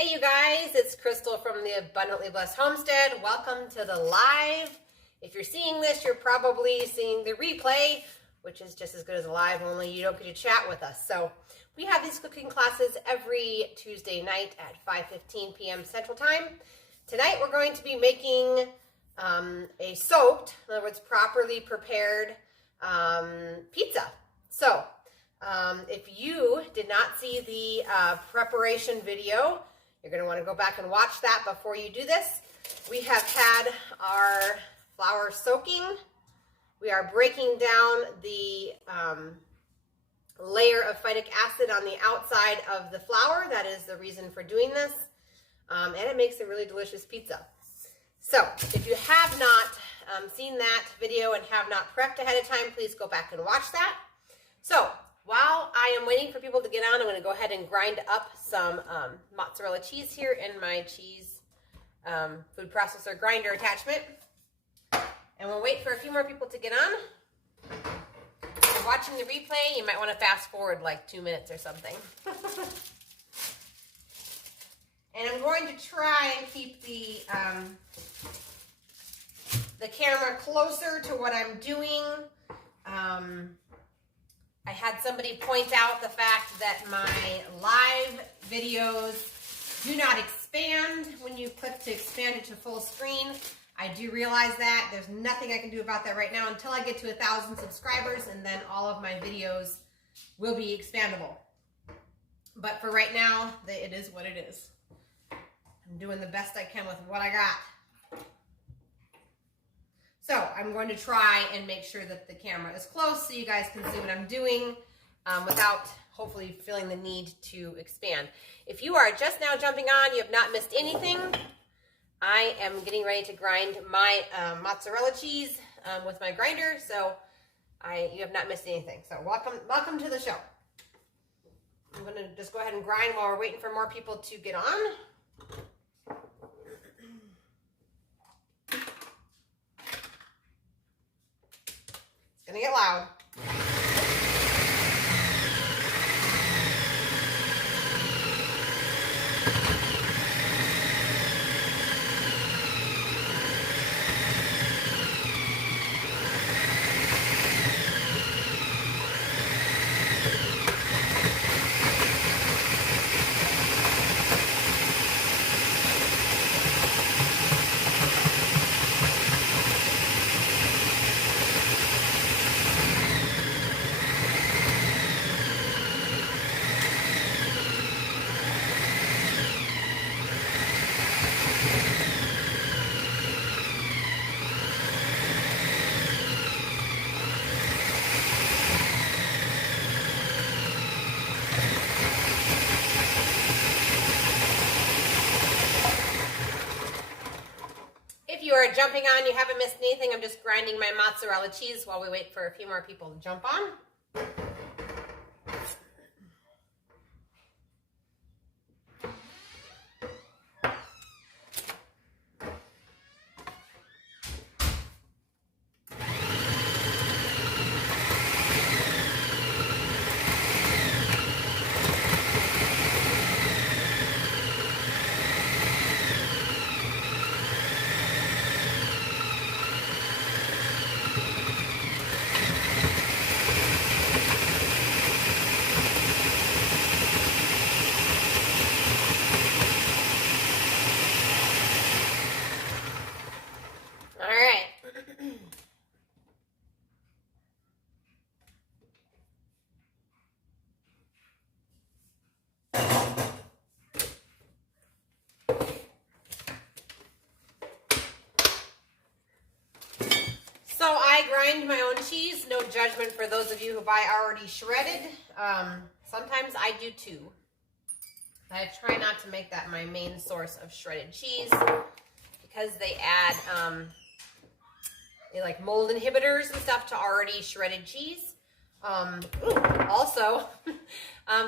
Hey you guys, it's Crystal from the Abundantly Blessed Homestead. Welcome to the live. If you're seeing this, you're probably seeing the replay, which is just as good as a live, only you don't get to chat with us. So we have these cooking classes every Tuesday night at 5:15 p.m. Central Time. Tonight we're going to be making a soaked, in other words, properly prepared pizza. So if you did not see the preparation video, you're going to want to go back and watch that before you do this. We have had our flour soaking. We are breaking down the layer of phytic acid on the outside of the flour. That is the reason for doing this. And it makes a really delicious pizza. So if you have not seen that video and have not prepped ahead of time, please go back and watch that. So while I am waiting for people to get on, I'm going to go ahead and grind up some mozzarella cheese here in my cheese food processor grinder attachment. And we'll wait for a few more people to get on. If you're watching the replay, you might want to fast forward like 2 minutes or something. And I'm going to try and keep the camera closer to what I'm doing. I had somebody point out the fact that my live videos do not expand when you click to expand it to full screen. I do realize that. There's nothing I can do about that right now until I get to 1,000 subscribers, and then all of my videos will be expandable. But for right now, it is what it is. I'm doing the best I can with what I got. So I'm going to try and make sure that the camera is close so you guys can see what I'm doing without hopefully feeling the need to expand. If you are just now jumping on, you have not missed anything. I am getting ready to grind my mozzarella cheese with my grinder, so you have not missed anything. So welcome to the show. I'm going to just go ahead and grind while we're waiting for more people to get on. It's gonna get loud. Jumping on, you haven't missed anything. I'm just grinding my mozzarella cheese while we wait for a few more people to jump on. So I grind my own cheese. No judgment for those of you who buy already shredded. Sometimes I do too. I try not to make that my main source of shredded cheese because they add like mold inhibitors and stuff to already shredded cheese. Also,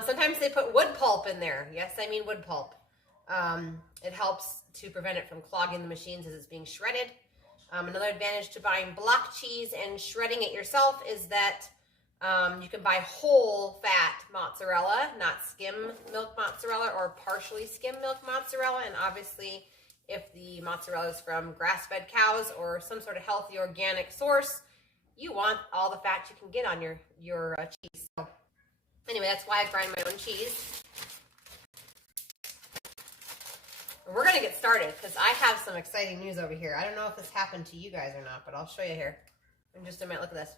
sometimes they put wood pulp in there. Yes, I mean wood pulp. It helps to prevent it from clogging the machines as it's being shredded. Another advantage to buying block cheese and shredding it yourself is that you can buy whole fat mozzarella, not skim milk mozzarella or partially skim milk mozzarella. And obviously, if the mozzarella is from grass-fed cows or some sort of healthy organic source, you want all the fat you can get on your cheese. So anyway, that's why I grind my own cheese. We're going to get started because I have some exciting news over here. I don't know if this happened to you guys or not, but I'll show you here in just a minute. Look at this.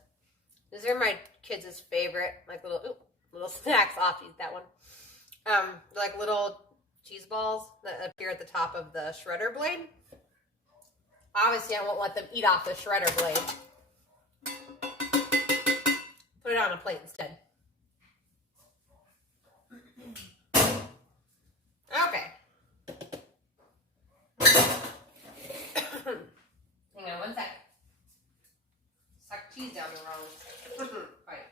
These are my kids' favorite, like little snacks. I'll have to eat that one. Like little cheese balls that appear at the top of the shredder blade. Obviously, I won't let them eat off the shredder blade. Put it on a plate instead. Okay. Hang on one sec. Suck cheese down the wrong pipe.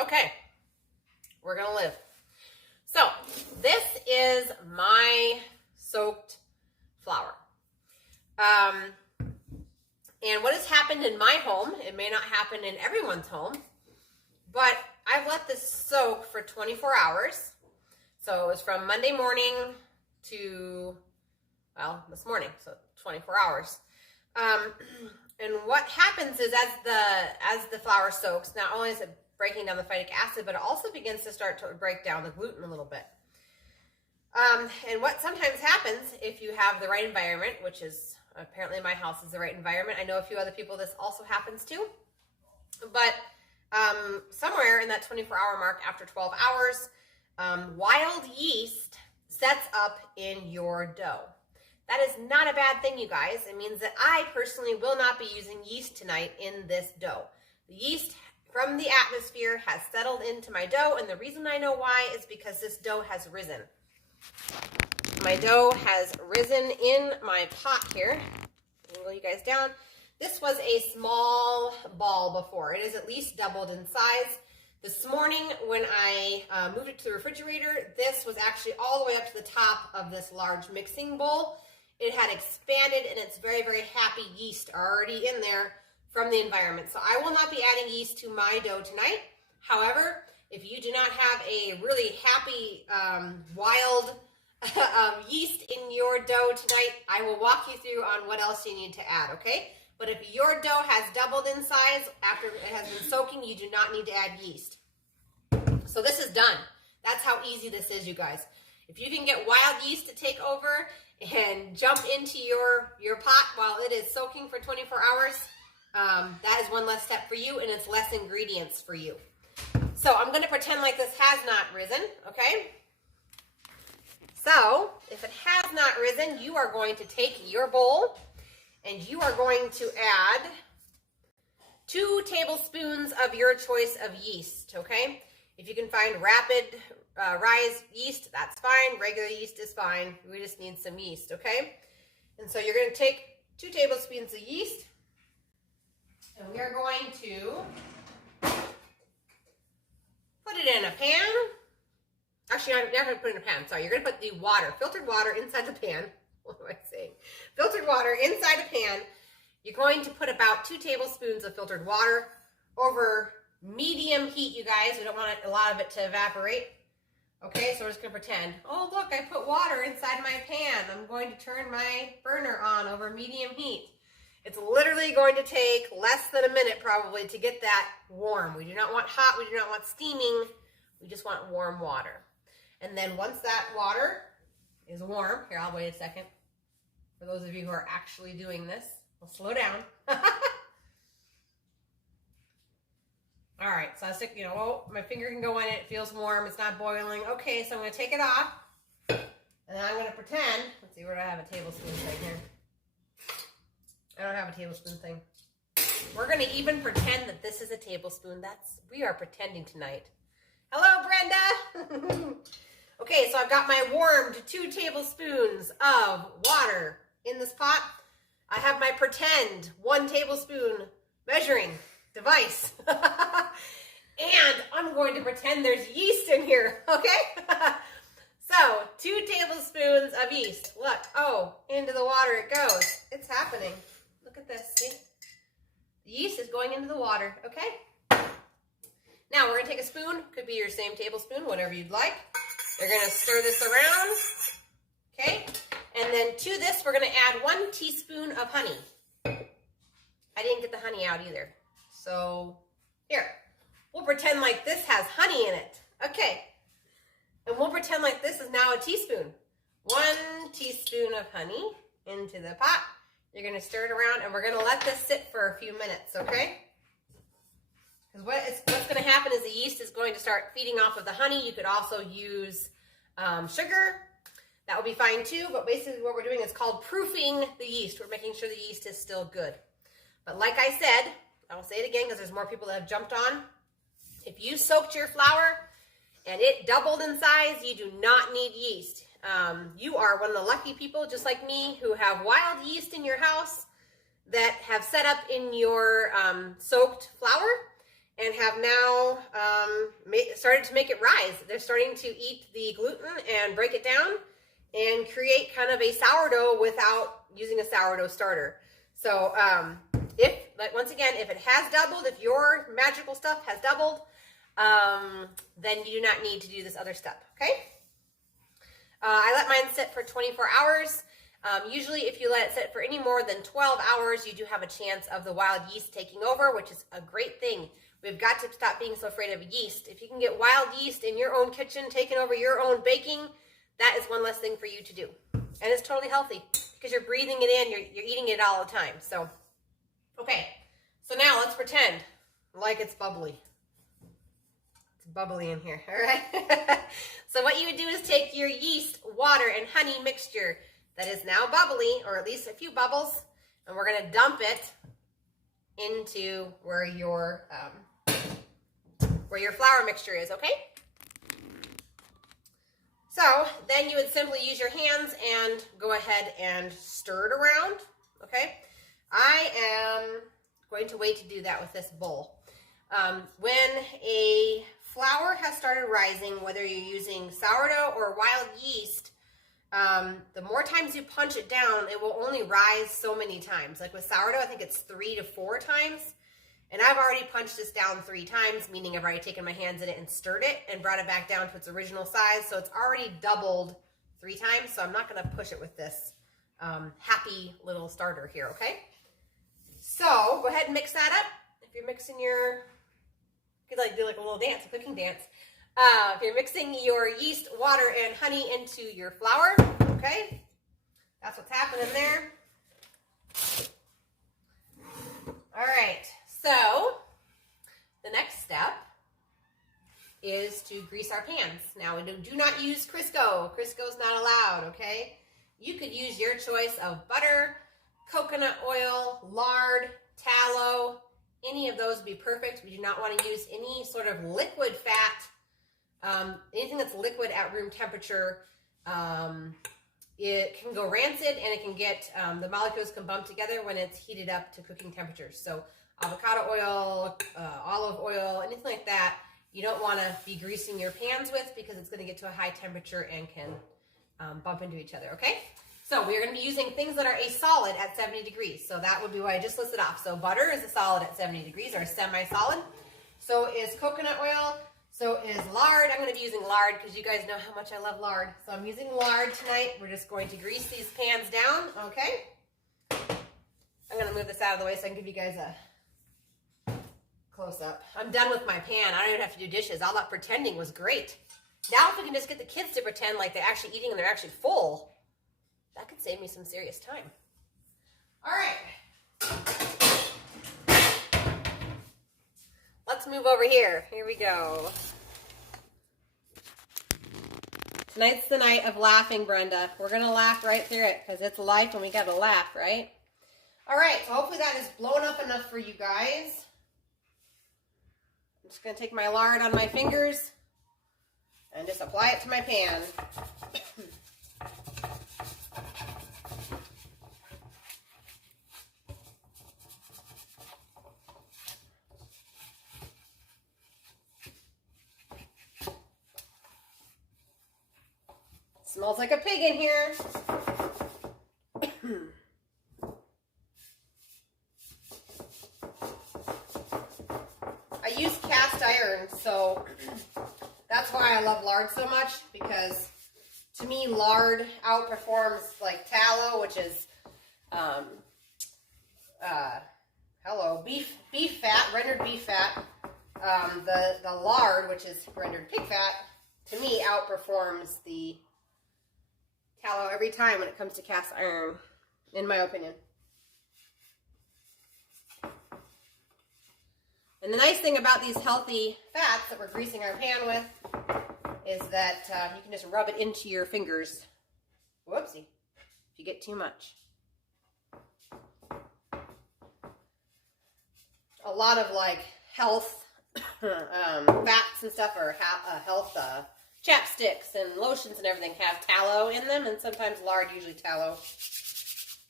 Okay, we're gonna live. So this is my soaked flour. And what has happened in my home, it may not happen in everyone's home, but I've let this soak for 24 hours. So it was from Monday morning to, well, this morning, so 24 hours. And what happens is as the flour soaks, not only is it breaking down the phytic acid, but it also begins to start to break down the gluten a little bit. And what sometimes happens if you have the right environment, which is apparently my house is the right environment. I know a few other people this also happens to. But somewhere in that 24-hour mark after 12 hours, wild yeast sets up in your dough. That is not a bad thing, you guys. It means that I personally will not be using yeast tonight in this dough. The yeast from the atmosphere has settled into my dough, and the reason I know why is because this dough has risen. My dough has risen in my pot here. Angle you guys down. This was a small ball before. It is at least doubled in size. This morning when I moved it to the refrigerator, this was actually all the way up to the top of this large mixing bowl. It had expanded, and it's very, very happy yeast already in there from the environment. So I will not be adding yeast to my dough tonight. However, if you do not have a really happy, wild yeast in your dough tonight, I will walk you through on what else you need to add, okay? But if your dough has doubled in size after it has been soaking, you do not need to add yeast. So this is done. That's how easy this is, you guys. If you can get wild yeast to take over and jump into your pot while it is soaking for 24 hours, that is one less step for you, and it's less ingredients for you. So I'm going to pretend like this has not risen, okay? So if it has not risen, you are going to take your bowl and you are going to add 2 tablespoons of your choice of yeast, okay? If you can find rapid rise yeast, that's fine. Regular yeast is fine. We just need some yeast, okay? And so you're going to take 2 tablespoons of yeast, and we are going to put it in a pan. Actually, I'm never going to put it in a pan. Sorry, you're going to put the water, filtered water, inside the pan. What am I saying? Filtered water inside a pan. You're going to put about 2 tablespoons of filtered water over medium heat, you guys. We don't want a lot of it to evaporate. Okay, so we're just going to pretend. Oh, look, I put water inside my pan. I'm going to turn my burner on over medium heat. It's literally going to take less than a minute probably to get that warm. We do not want hot. We do not want steaming. We just want warm water. And then once that water is warm, here, I'll wait a second. For those of you who are actually doing this, I'll slow down. All right, so I stick, my finger can go in it. It feels warm. It's not boiling. Okay, so I'm going to take it off. And then I'm going to pretend. Let's see, where do I have a tablespoon thing here? I don't have a tablespoon thing. We're going to even pretend that this is a tablespoon. We are pretending tonight. Hello, Brenda. Okay, so I've got my warmed 2 tablespoons of water in this pot. I have my pretend 1 tablespoon measuring device. And I'm going to pretend there's yeast in here, okay? So 2 tablespoons of yeast. Look, into the water it goes. It's happening. Look at this, see? The going into the water, okay? Now we're gonna take a spoon, could be your same tablespoon, whatever you'd like. You're gonna stir this around, okay? And then to this, we're gonna add 1 teaspoon of honey. I didn't get the honey out either. So here, we'll pretend like this has honey in it, okay? And we'll pretend like this is now a teaspoon. 1 teaspoon of honey into the pot. You're gonna stir it around and we're gonna let this sit for a few minutes, okay? Because what's going to happen is the yeast is going to start feeding off of the honey. You could also use sugar. That would be fine too, but basically what we're doing is called proofing the yeast. We're making sure the yeast is still good. But like I said, I'll say it again because there's more people that have jumped on. If you soaked your flour and it doubled in size, you do not need yeast. You are one of the lucky people, just like me, who have wild yeast in your house that have set up in your soaked flour and have now started to make it rise. They're starting to eat the gluten and break it down and create kind of a sourdough without using a sourdough starter. So once again, if it has doubled, if your magical stuff has doubled, then you do not need to do this other step, okay? I let mine sit for 24 hours. Usually if you let it sit for any more than 12 hours, you do have a chance of the wild yeast taking over, which is a great thing. We've got to stop being so afraid of yeast. If you can get wild yeast in your own kitchen, taking over your own baking, that is one less thing for you to do. And it's totally healthy because you're breathing it in, you're eating it all the time. So, okay. So now let's pretend like it's bubbly. It's bubbly in here, all right? So what you would do is take your yeast, water, and honey mixture that is now bubbly, or at least a few bubbles, and we're gonna dump it into where your flour mixture is, okay? So then you would simply use your hands and go ahead and stir it around, okay? I am going to wait to do that with this bowl. When a flour has started rising, whether you're using sourdough or wild yeast, the more times you punch it down, it will only rise so many times. Like with sourdough, I think it's 3 to 4 times. And I've already punched this down 3 times, meaning I've already taken my hands in it and stirred it and brought it back down to its original size. So it's already doubled 3 times. So I'm not going to push it with this happy little starter here, okay? So go ahead and mix that up. If you're mixing you could do like a little dance, a cooking dance. If you're mixing your yeast, water, and honey into your flour, okay? That's what's happening there. All right, so the next step is to grease our pans. Now, we do not use Crisco. Crisco's not allowed, okay? You could use your choice of butter, coconut oil, lard, tallow. Any of those would be perfect. We do not want to use any sort of liquid fat. Anything that's liquid at room temperature, it can go rancid and it can get, the molecules can bump together when it's heated up to cooking temperatures. So avocado oil, olive oil, anything like that, you don't want to be greasing your pans with because it's going to get to a high temperature and can bump into each other, okay? So we're going to be using things that are a solid at 70 degrees. So that would be what I just listed off. So butter is a solid at 70 degrees or semi-solid. So is coconut oil. So is lard. I'm going to be using lard because you guys know how much I love lard. So I'm using lard tonight. We're just going to grease these pans down, okay? I'm going to move this out of the way so I can give you guys a close-up. I'm done with my pan. I don't even have to do dishes. All that pretending was great. Now if we can just get the kids to pretend like they're actually eating and they're actually full, that could save me some serious time. All right. Let's move over here. Here we go. Tonight's the night of laughing, Brenda. We're going to laugh right through it because it's life and we got to laugh, right? All right, so hopefully that is blown up enough for you guys. I'm just going to take my lard on my fingers and just apply it to my pan. Smells like a pig in here. use cast iron, so that's why I love lard so much, because to me lard outperforms like tallow, which is beef fat, rendered beef fat. The lard, which is rendered pig fat, to me outperforms the tallow every time when it comes to cast iron, in my opinion. And the nice thing about these healthy fats that we're greasing our pan with is that you can just rub it into your fingers. Whoopsie, if you get too much. A lot of like health fats and stuff, or health chapsticks and lotions and everything have tallow in them, and sometimes lard, usually tallow.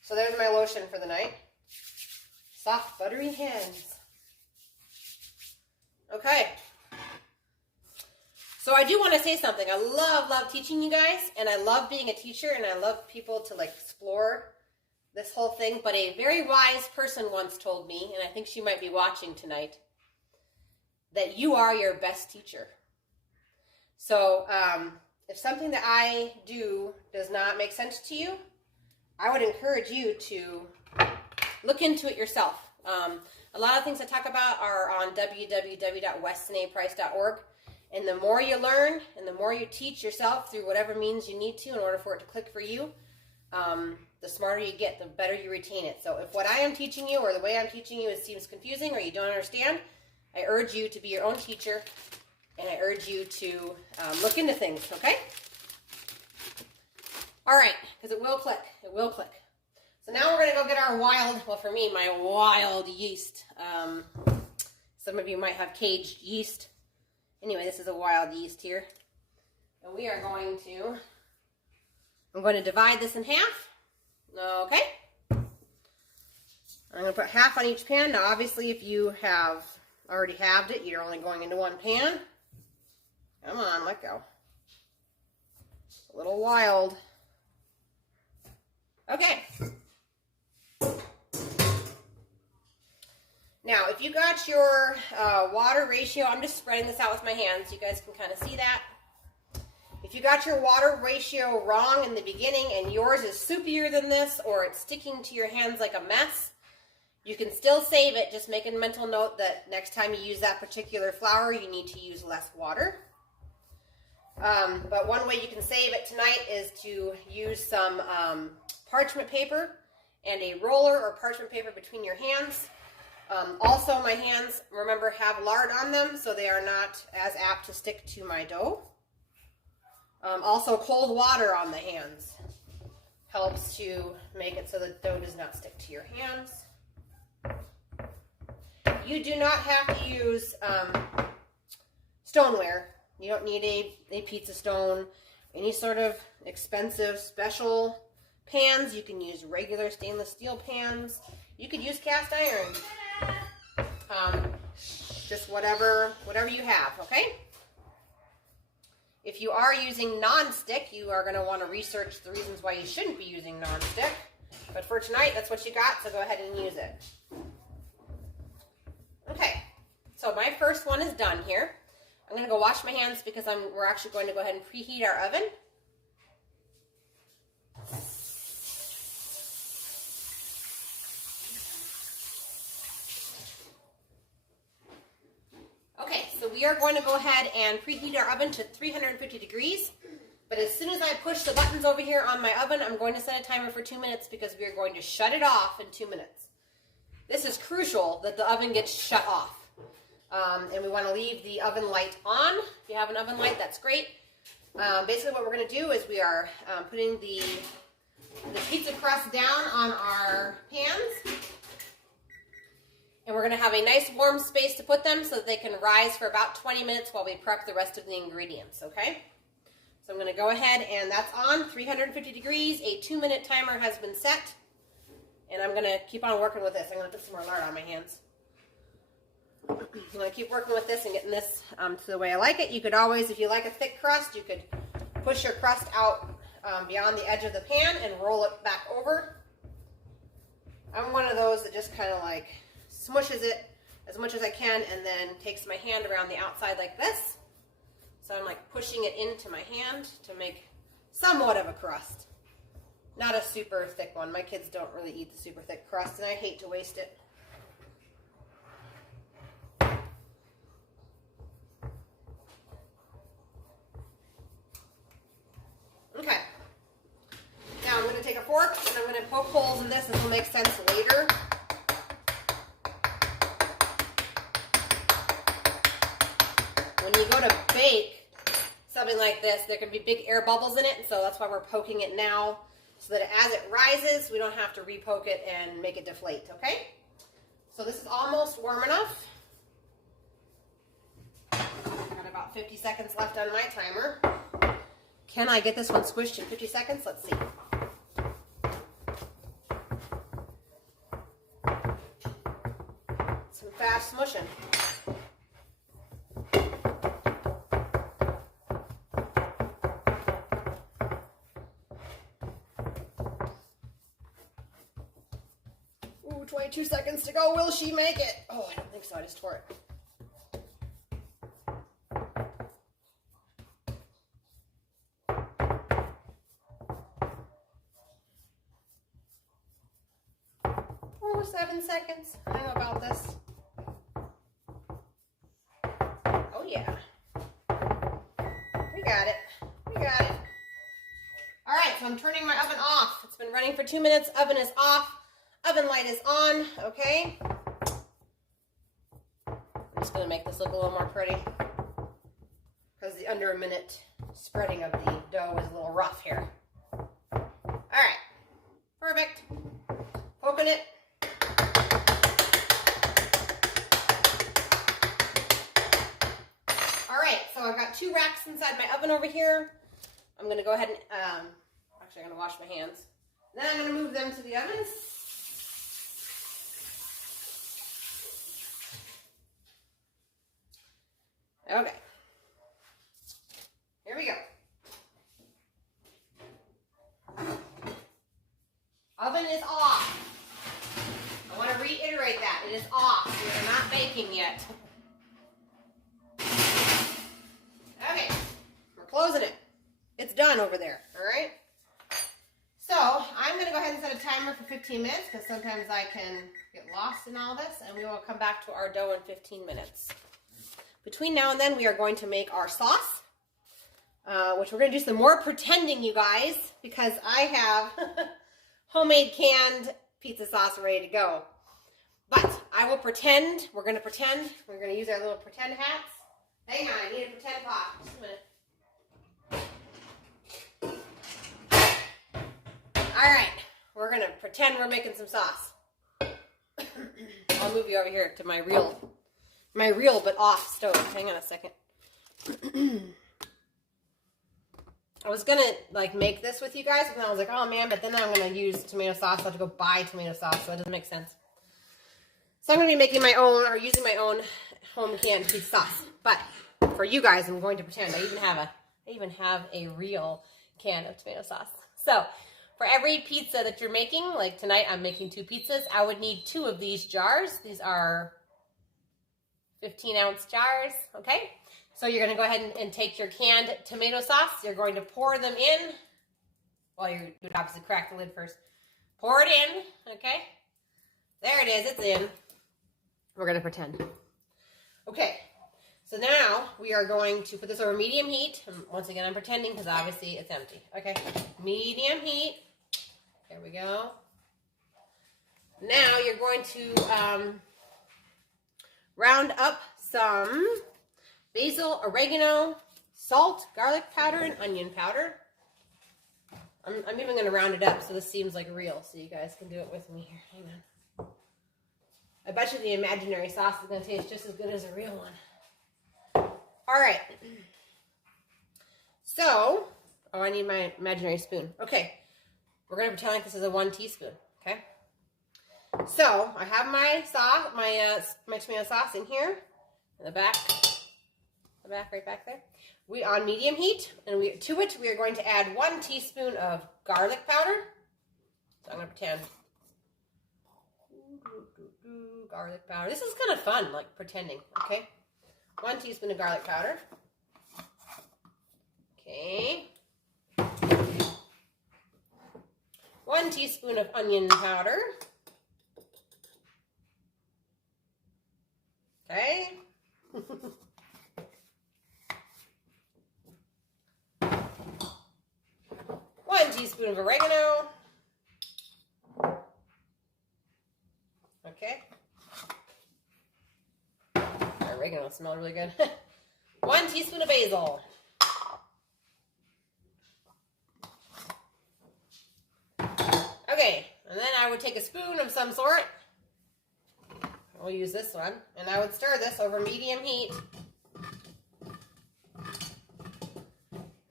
So there's my lotion for the night. Soft, buttery hands. Okay. So I do want to say something. I love teaching you guys, and I love being a teacher, and I love people to like explore this whole thing. But a very wise person once told me, and I think she might be watching tonight, that you are your best teacher. So if something that I do does not make sense to you, I would encourage you to look into it yourself. A lot of things I talk about are on www.westinaprice.org. And the more you learn and the more you teach yourself through whatever means you need to in order for it to click for you, the smarter you get, the better you retain it. So if what I am teaching you or the way I'm teaching you seems confusing or you don't understand, I urge you to be your own teacher, and I urge you to look into things, okay? All right, because it will click. It will click. So now we're going to go get our wild, well for me, my wild yeast. Some of you might have caged yeast. Anyway, this is a wild yeast here. And we are going to, I'm going to divide this in half. Okay. I'm going to put half on each pan. Now obviously if you have already halved it, you're only going into one pan. Come on, let go. A little wild. Okay. Now, if you got your water ratio, I'm just spreading this out with my hands. You guys can kind of see that. If you got your water ratio wrong in the beginning and yours is soupier than this, or it's sticking to your hands like a mess, you can still save it. Just make a mental note that next time you use that particular flour, you need to use less water. But one way you can save it tonight is to use some parchment paper and a roller or parchment paper between your hands. Also, my hands, remember, have lard on them, so they are not as apt to stick to my dough. Also, cold water on the hands helps to make it so the dough does not stick to your hands. You do not have to use stoneware. You don't need a pizza stone, any sort of expensive special pans. You can use regular stainless steel pans. You could use cast iron. Just whatever you have, okay? If you are using non-stick, you are going to want to research the reasons why you shouldn't be using non-stick. But for tonight, that's what you got, so go ahead and use it. Okay, so my first one is done here. I'm going to go wash my hands because we're actually going to go ahead and preheat our oven. Okay, so we are going to go ahead and preheat our oven to 350 degrees. But as soon as I push the buttons over here on my oven, I'm going to set a timer for 2 minutes because we are going to shut it off in 2 minutes. This is crucial that the oven gets shut off. And we want to leave the oven light on. If you have an oven light, that's great. Basically what we're going to do is we are putting the pizza crust down on our pans. And we're going to have a nice warm space to put them so that they can rise for about 20 minutes while we prep the rest of the ingredients, okay? So I'm going to go ahead, and that's on 350 degrees. A 2-minute timer has been set. And I'm going to keep on working with this. I'm going to put some more lard on my hands. I'm going to keep working with this and getting this to the way I like it. You could always, if you like a thick crust, you could push your crust out beyond the edge of the pan and roll it back over. I'm one of those that just kind of like smushes it as much as I can, and then takes my hand around the outside like this. So I'm like pushing it into my hand to make somewhat of a crust. Not a super thick one. My kids don't really eat the super thick crust, and I hate to waste it. Okay. Now I'm going to take a fork and I'm going to poke holes in this. This will make sense later. When you go to bake something like this, there can be big air bubbles in it, and so that's why we're poking it now, so that as it rises, we don't have to repoke it and make it deflate, okay? So this is almost warm enough. Got about 50 seconds left on my timer. Can I get this one squished in 50 seconds? Let's see. Some fast smushing. Ooh, 22 seconds to go. Will she make it? Oh, I don't think so. I just tore it. Oh, 7 seconds. I know about this. Oh, yeah. We got it. We got it. All right, so I'm turning my oven off. It's been running for 2 minutes. Oven is off. Oven light is on, okay? I'm just gonna make this look a little more pretty because the under a minute spreading of the dough is a little rough here. All right, perfect. Poking it. All right, so I've got 2 racks inside my oven over here. I'm gonna go ahead and, actually I'm gonna wash my hands. Then I'm gonna move them to the oven. Okay, here we go. Oven is off. I want to reiterate that. It is off. We are not baking yet. Okay, we're closing it. It's done over there, all right? So I'm going to go ahead and set a timer for 15 minutes because sometimes I can get lost in all this, and we will come back to our dough in 15 minutes. Between now and then, we are going to make our sauce, which we're going to do some more pretending, you guys, because I have homemade canned pizza sauce ready to go. But I will pretend. We're going to pretend. We're going to use our little pretend hats. Hang on, I need a pretend pot. Just a minute. All right, we're going to pretend we're making some sauce. I'll move you over here to my real but off stove. Hang on a second. I was gonna like make this with you guys, and then I was like, oh man, but then I'm gonna use tomato sauce. I'll have to go buy tomato sauce, so it doesn't make sense. So I'm gonna be making my own, or using my own home canned pizza sauce. But for you guys, I'm going to pretend. I even have a real can of tomato sauce. So for every pizza that you're making, like tonight I'm making 2 pizzas, I would need 2 of these jars. These are 15-ounce jars, okay? So you're going to go ahead and take your canned tomato sauce. You're going to pour them in. Well, you're doing obviously crack the lid first. Pour it in, okay? There it is. It's in. We're going to pretend. Okay. So now we are going to put this over medium heat. And once again, I'm pretending because obviously it's empty. Okay. Medium heat. There we go. Now you're going to round up some basil, oregano, salt, garlic powder, and onion powder. I'm even going to round it up so this seems like real, so you guys can do it with me here. Hang on. I bet you the imaginary sauce is going to taste just as good as a real one. All right. So, oh, I need my imaginary spoon. Okay. We're going to pretend like this is a 1 teaspoon, okay? So, I have my sauce, my tomato sauce in here, in the back right back there. We on medium heat, and to it we are going to add 1 teaspoon of garlic powder. So I'm going to pretend. garlic powder. This is kind of fun, like pretending, okay? 1 teaspoon of garlic powder. Okay. 1 teaspoon of onion powder. Okay. 1 teaspoon of oregano. Okay. That oregano smells really good. 1 teaspoon of basil. Okay, and then I would take a spoon of some sort. I'll use this one, and I would stir this over medium heat.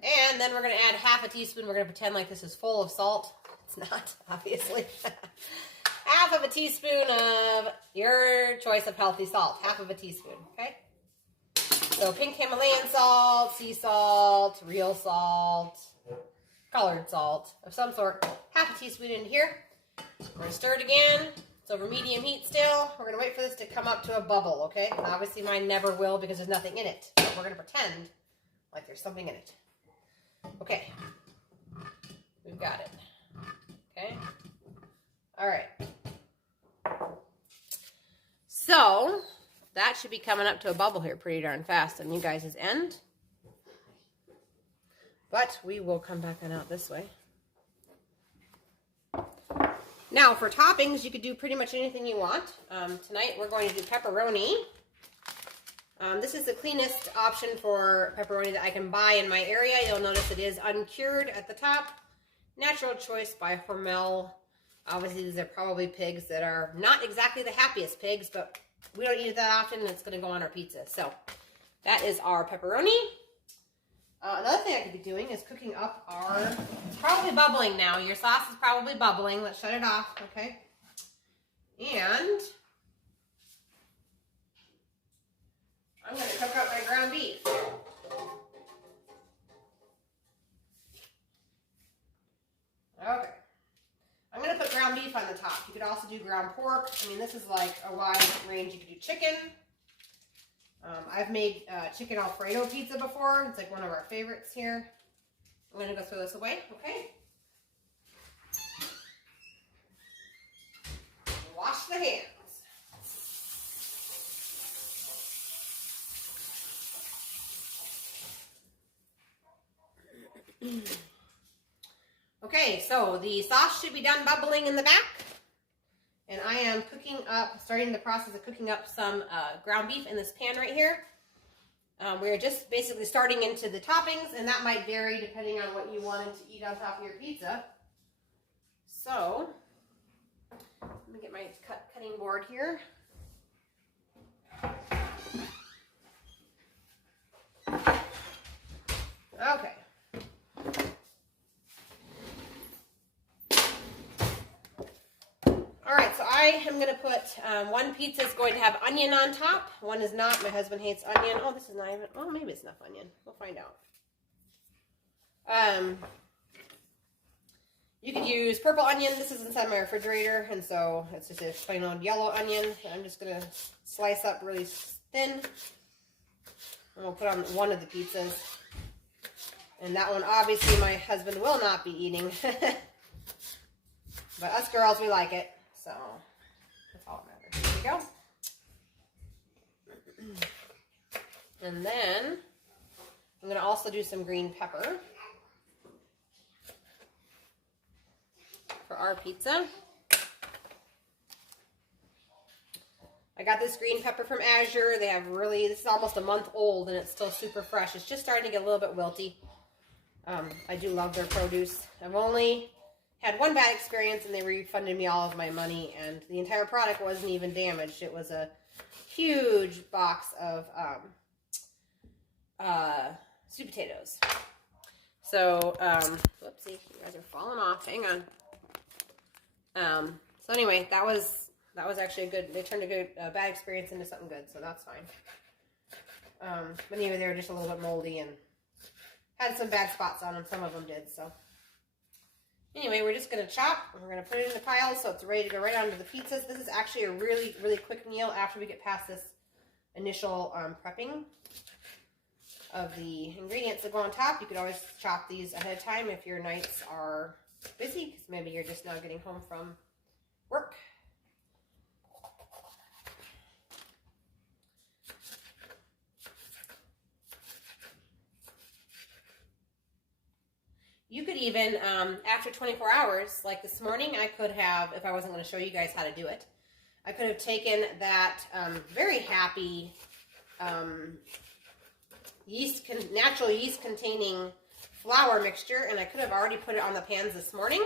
And then we're going to add half a teaspoon. We're going to pretend like this is full of salt. It's not, obviously. Half of a teaspoon of your choice of healthy salt. Half of a teaspoon, okay? So pink Himalayan salt, sea salt, real salt, colored salt of some sort. Half a teaspoon in here. We're going to stir it again. It's over medium heat still. We're going to wait for this to come up to a bubble, okay? Obviously mine never will because there's nothing in it. But we're going to pretend like there's something in it. Okay. We've got it. Okay. All right. So that should be coming up to a bubble here pretty darn fast on you guys' end. But we will come back on out this way. Now for toppings, you could do pretty much anything you want. Tonight we're going to do pepperoni. This is the cleanest option for pepperoni that I can buy in my area. You'll notice it is uncured at the top. Natural Choice by Hormel. Obviously, these are probably pigs that are not exactly the happiest pigs, but we don't eat it that often, and it's going to go on our pizza. So that is our pepperoni. Another thing I could be doing is cooking up our... It's probably bubbling now. Your sauce is probably bubbling. Let's shut it off, okay? And I'm going to cook up my ground beef. Okay. I'm going to put ground beef on the top. You could also do ground pork. I mean, this is like a wide range. You could do chicken. I've made chicken Alfredo pizza before. It's like one of our favorites here. I'm going to go throw this away, okay? Wash the hands. Okay, so the sauce should be done bubbling in the back. And I am cooking up, starting the process of cooking up some ground beef in this pan right here. We're just basically starting into the toppings, and that might vary depending on what you wanted to eat on top of your pizza. So, let me get my cutting board here. Okay. Alright, so I am going to put, one pizza is going to have onion on top. One is not. My husband hates onion. Oh, this is not even, oh, maybe it's enough onion. We'll find out. You could use purple onion. This is inside my refrigerator, and so it's just a plain old yellow onion. I'm just going to slice up really thin. And we'll put on one of the pizzas. And that one, obviously, my husband will not be eating. But us girls, we like it. So, that's all that matters. Here we go. And then, I'm going to also do some green pepper for our pizza. I got this green pepper from Azure. They have really, this is almost a month old, and it's still super fresh. It's just starting to get a little bit wilty. I do love their produce. I've only had one bad experience, and they refunded me all of my money, and the entire product wasn't even damaged. It was a huge box of sweet potatoes. So, whoopsie, you guys are falling off. Hang on. So anyway, that was actually a good, they turned a good bad experience into something good, so that's fine. But anyway, they were just a little bit moldy and had some bad spots on them. Some of them did, so. Anyway, we're just going to chop, and we're going to put it in the pile so it's ready to go right onto the pizzas. This is actually a really, really quick meal after we get past this initial prepping of the ingredients that go on top. You could always chop these ahead of time if your nights are busy, because maybe you're just now getting home from work. You could even, after 24 hours, like this morning, I could have, if I wasn't going to show you guys how to do it, I could have taken that very happy natural yeast containing flour mixture, and I could have already put it on the pans this morning.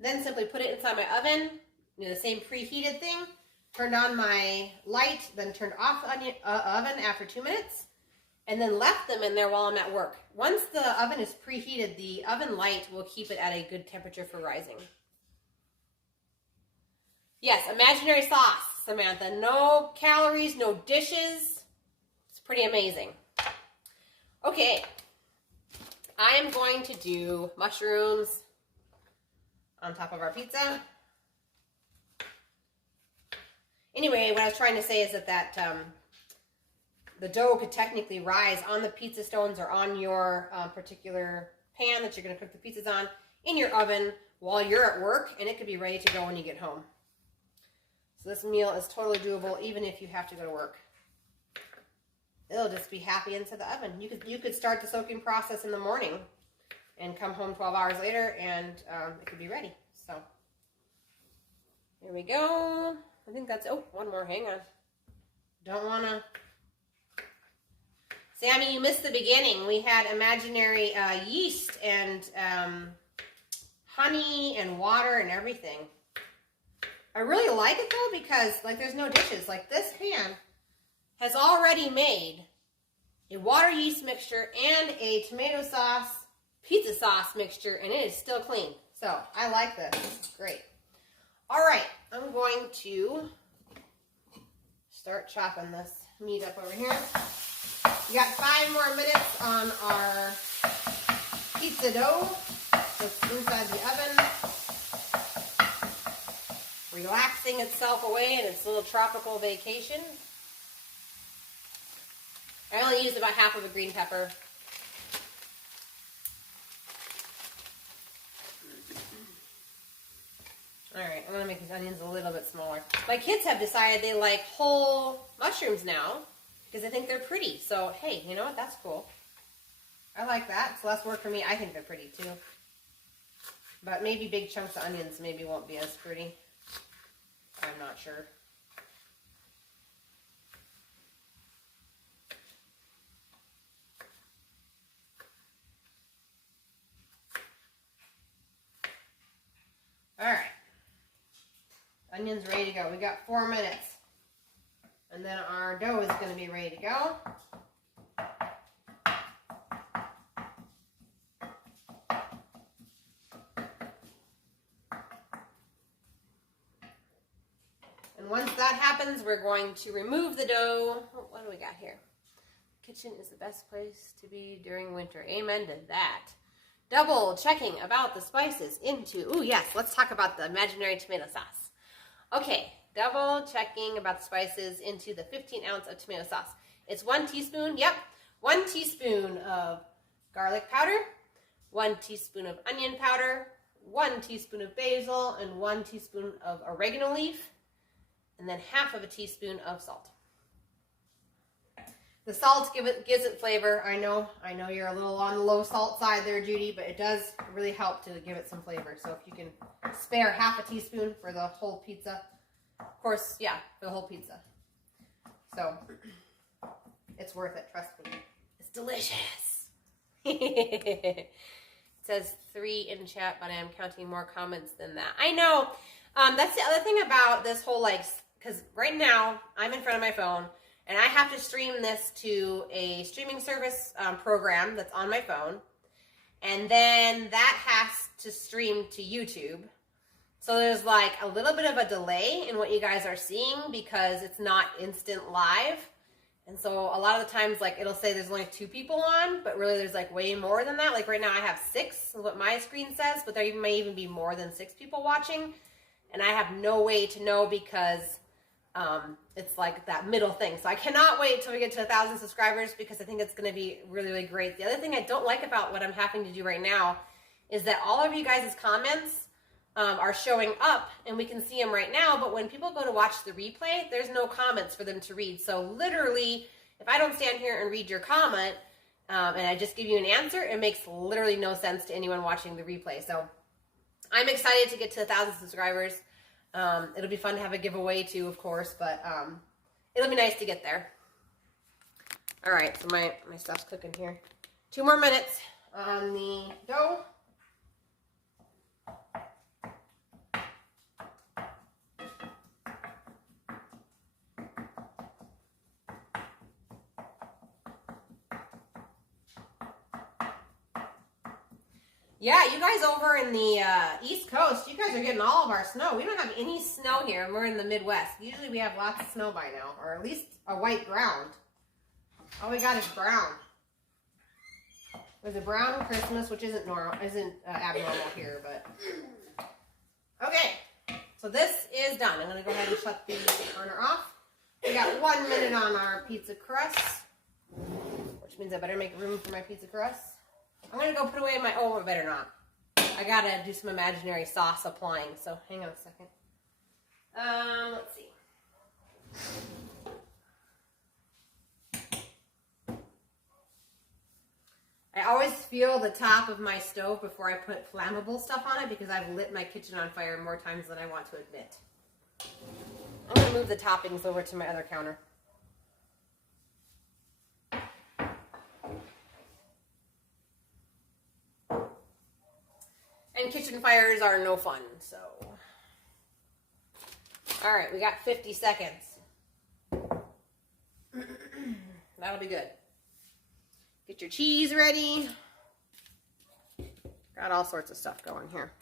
Then simply put it inside my oven, the same preheated thing, turned on my light, then turned off the oven after 2 minutes, and then left them in there while I'm at work. Once the oven is preheated, the oven light will keep it at a good temperature for rising. Yes, imaginary sauce, Samantha. No calories, no dishes. It's pretty amazing. Okay, I am going to do mushrooms on top of our pizza. Anyway, what I was trying to say is that the dough could technically rise on the pizza stones or on your particular pan that you're going to cook the pizzas on in your oven while you're at work, and it could be ready to go when you get home. So this meal is totally doable even if you have to go to work. It'll just be happy inside the oven. You could start the soaking process in the morning and come home 12 hours later, and it could be ready. So here we go. I think that's, oh, one more, hang on. Don't want to. Sammy, you missed the beginning. We had imaginary yeast and honey and water and everything. I really like it though because like there's no dishes. Like this pan has already made a water yeast mixture and a tomato sauce, pizza sauce mixture, and it is still clean. So I like this. It's great. All right, I'm going to start chopping this meat up over here. We got 5 more minutes on our pizza dough. So it's inside the oven, relaxing itself away in its little tropical vacation. I only used about half of a green pepper. All right, I'm gonna make these onions a little bit smaller. My kids have decided they like whole mushrooms now because they think they're pretty. So, hey, you know what? That's cool. I like that. It's less work for me. I think they're pretty too. But maybe big chunks of onions maybe won't be as pretty. I'm not sure. All right. Onions ready to go. We got 4 minutes. And then our dough is going to be ready to go. And once that happens, we're going to remove the dough. What do we got here? Kitchen is the best place to be during winter. Amen to that. Double checking about the spices into, ooh yes, let's talk about the imaginary tomato sauce. Okay, double checking about the spices into the 15 ounce of tomato sauce. It's 1 teaspoon, yep, 1 teaspoon of garlic powder, 1 teaspoon of onion powder, 1 teaspoon of basil, and 1 teaspoon of oregano leaf, and then half of a teaspoon of salt. The salt gives it flavor. I know you're a little on the low salt side there, Judy, but it does really help to give it some flavor. So if you can spare half a teaspoon for the whole pizza, of course, yeah, for the whole pizza. So it's worth it, trust me. It's delicious. It says 3 in chat, but I am counting more comments than that. I know. That's the other thing about this whole, like, because right now I'm in front of my phone, and I have to stream this to a streaming service program that's on my phone. And then that has to stream to YouTube. So there's like a little bit of a delay in what you guys are seeing because it's not instant live. And so a lot of the times, like, it'll say there's only 2 people on, but really there's like way more than that. Like right now I have 6 is what my screen says, but there may even be more than 6 people watching. And I have no way to know because it's like that middle thing. So I cannot wait till we get to 1,000 subscribers because I think it's going to be really, really great. The other thing I don't like about what I'm having to do right now is that all of you guys' comments are showing up and we can see them right now, but when people go to watch the replay, there's no comments for them to read. So literally, if I don't stand here and read your comment and I just give you an answer, it makes literally no sense to anyone watching the replay. So I'm excited to get to 1,000 subscribers. It'll be fun to have a giveaway too, of course, but it'll be nice to get there. All right, so my stuff's cooking here. 2 more minutes on the dough. Yeah, you guys over in the East Coast, you guys are getting all of our snow. We don't have any snow here, and we're in the Midwest. Usually we have lots of snow by now, or at least a white ground. All we got is brown. There's a brown Christmas, which isn't abnormal here, but okay. So this is done. I'm gonna go ahead and shut the burner off. We got 1 minute on our pizza crust, which means I better make room for my pizza crust. I'm going to go put away my, I better not. I got to do some imaginary sauce applying, so hang on a second. Let's see. I always feel the top of my stove before I put flammable stuff on it because I've lit my kitchen on fire more times than I want to admit. I'm going to move the toppings over to my other counter. And kitchen fires are no fun, so. All right, we got 50 seconds. That'll be good. Get your cheese ready. Got all sorts of stuff going here.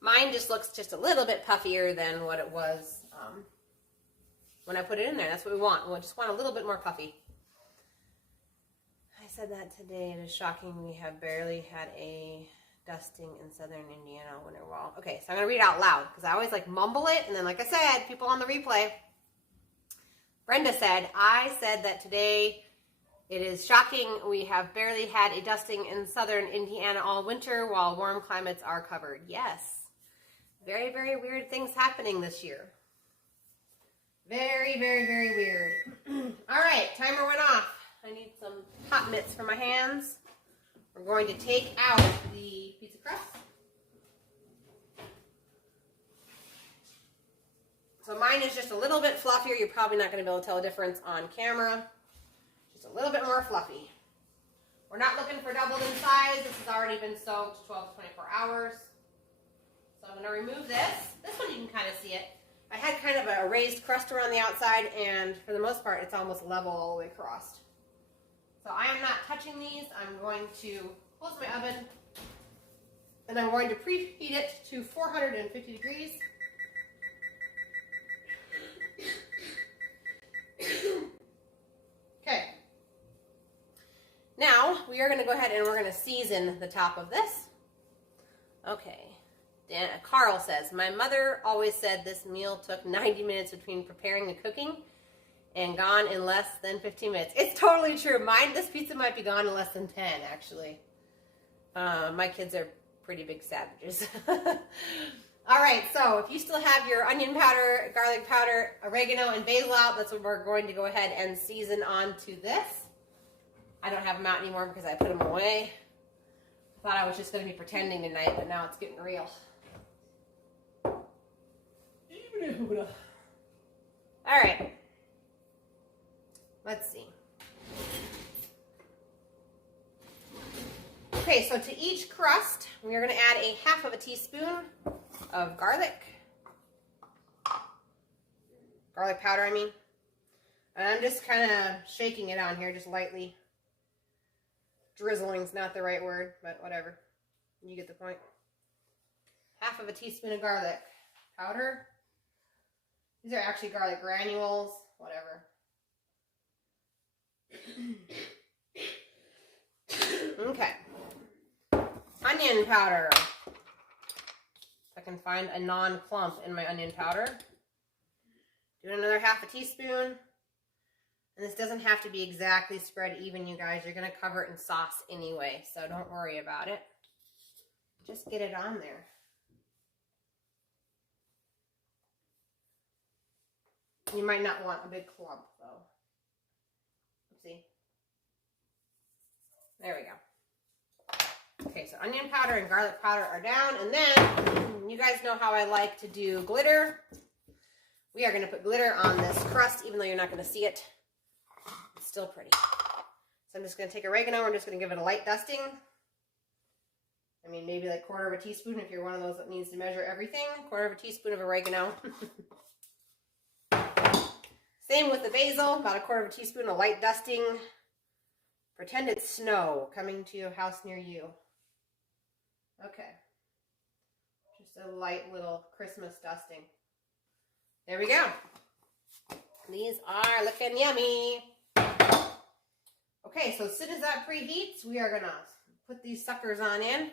Mine just looks just a little bit puffier than what it was when I put it in there. That's what we want. We just want a little bit more puffy. I said that today. It is shocking we have barely had a dusting in southern Indiana winter wall. Okay, so I'm going to read it out loud because I always like mumble it. And then like I said, people on the replay. Brenda said, I said that today it is shocking we have barely had a dusting in southern Indiana all winter while warm climates are covered. Yes. Very, very weird things happening this year. Very, very, very weird. All right, timer went off. I need some hot mitts for my hands. We're going to take out the pizza crust. So mine is just a little bit fluffier. You're probably not going to be able to tell a difference on camera. Just a little bit more fluffy. We're not looking for doubled in size. This has already been soaked 12 to 24 hours. So I'm going to remove this. This one you can kind of see it. I had kind of a raised crust around the outside, and for the most part, it's almost level all the way across. So I am not touching these. I'm going to close my oven, and I'm going to preheat it to 450 degrees. Okay. Now, we are going to go ahead and we're going to season the top of this. Okay. Carl says, my mother always said this meal took 90 minutes between preparing and cooking and gone in less than 15 minutes. It's totally true. This pizza might be gone in less than 10, actually. My kids are pretty big savages. All right, so if you still have your onion powder, garlic powder, oregano, and basil out, that's what we're going to go ahead and season onto this. I don't have them out anymore because I put them away. Thought I was just going to be pretending tonight, but now it's getting real. All right. Let's see. Okay, so to each crust, we are going to add a half of a teaspoon of garlic. Garlic powder, I mean. And I'm just kind of shaking it on here, just lightly. Drizzling's not the right word, but whatever. You get the point. half of a teaspoon of garlic powder. These are actually garlic granules, whatever. Okay. Onion powder. If I can find a non-clump in my onion powder. Do another half a teaspoon. And this doesn't have to be exactly spread even, you guys. You're going to cover it in sauce anyway, so don't worry about it. Just get it on there. You might not want a big clump, though. Oopsie. There we go. Okay, so onion powder and garlic powder are down. And then, you guys know how I like to do glitter. We are going to put glitter on this crust, even though you're not going to see it. It's still pretty. So I'm just going to take oregano. I'm just going to give it a light dusting. I mean, maybe like 1/4 of a teaspoon if you're one of those that needs to measure everything. 1/4 of a teaspoon of oregano. Same with the basil. About 1/4 of a teaspoon of light dusting. Pretend it's snow coming to a house near you. Okay. Just a light little Christmas dusting. There we go. These are looking yummy. Okay, so as soon as that preheats, we are going to put these suckers on in.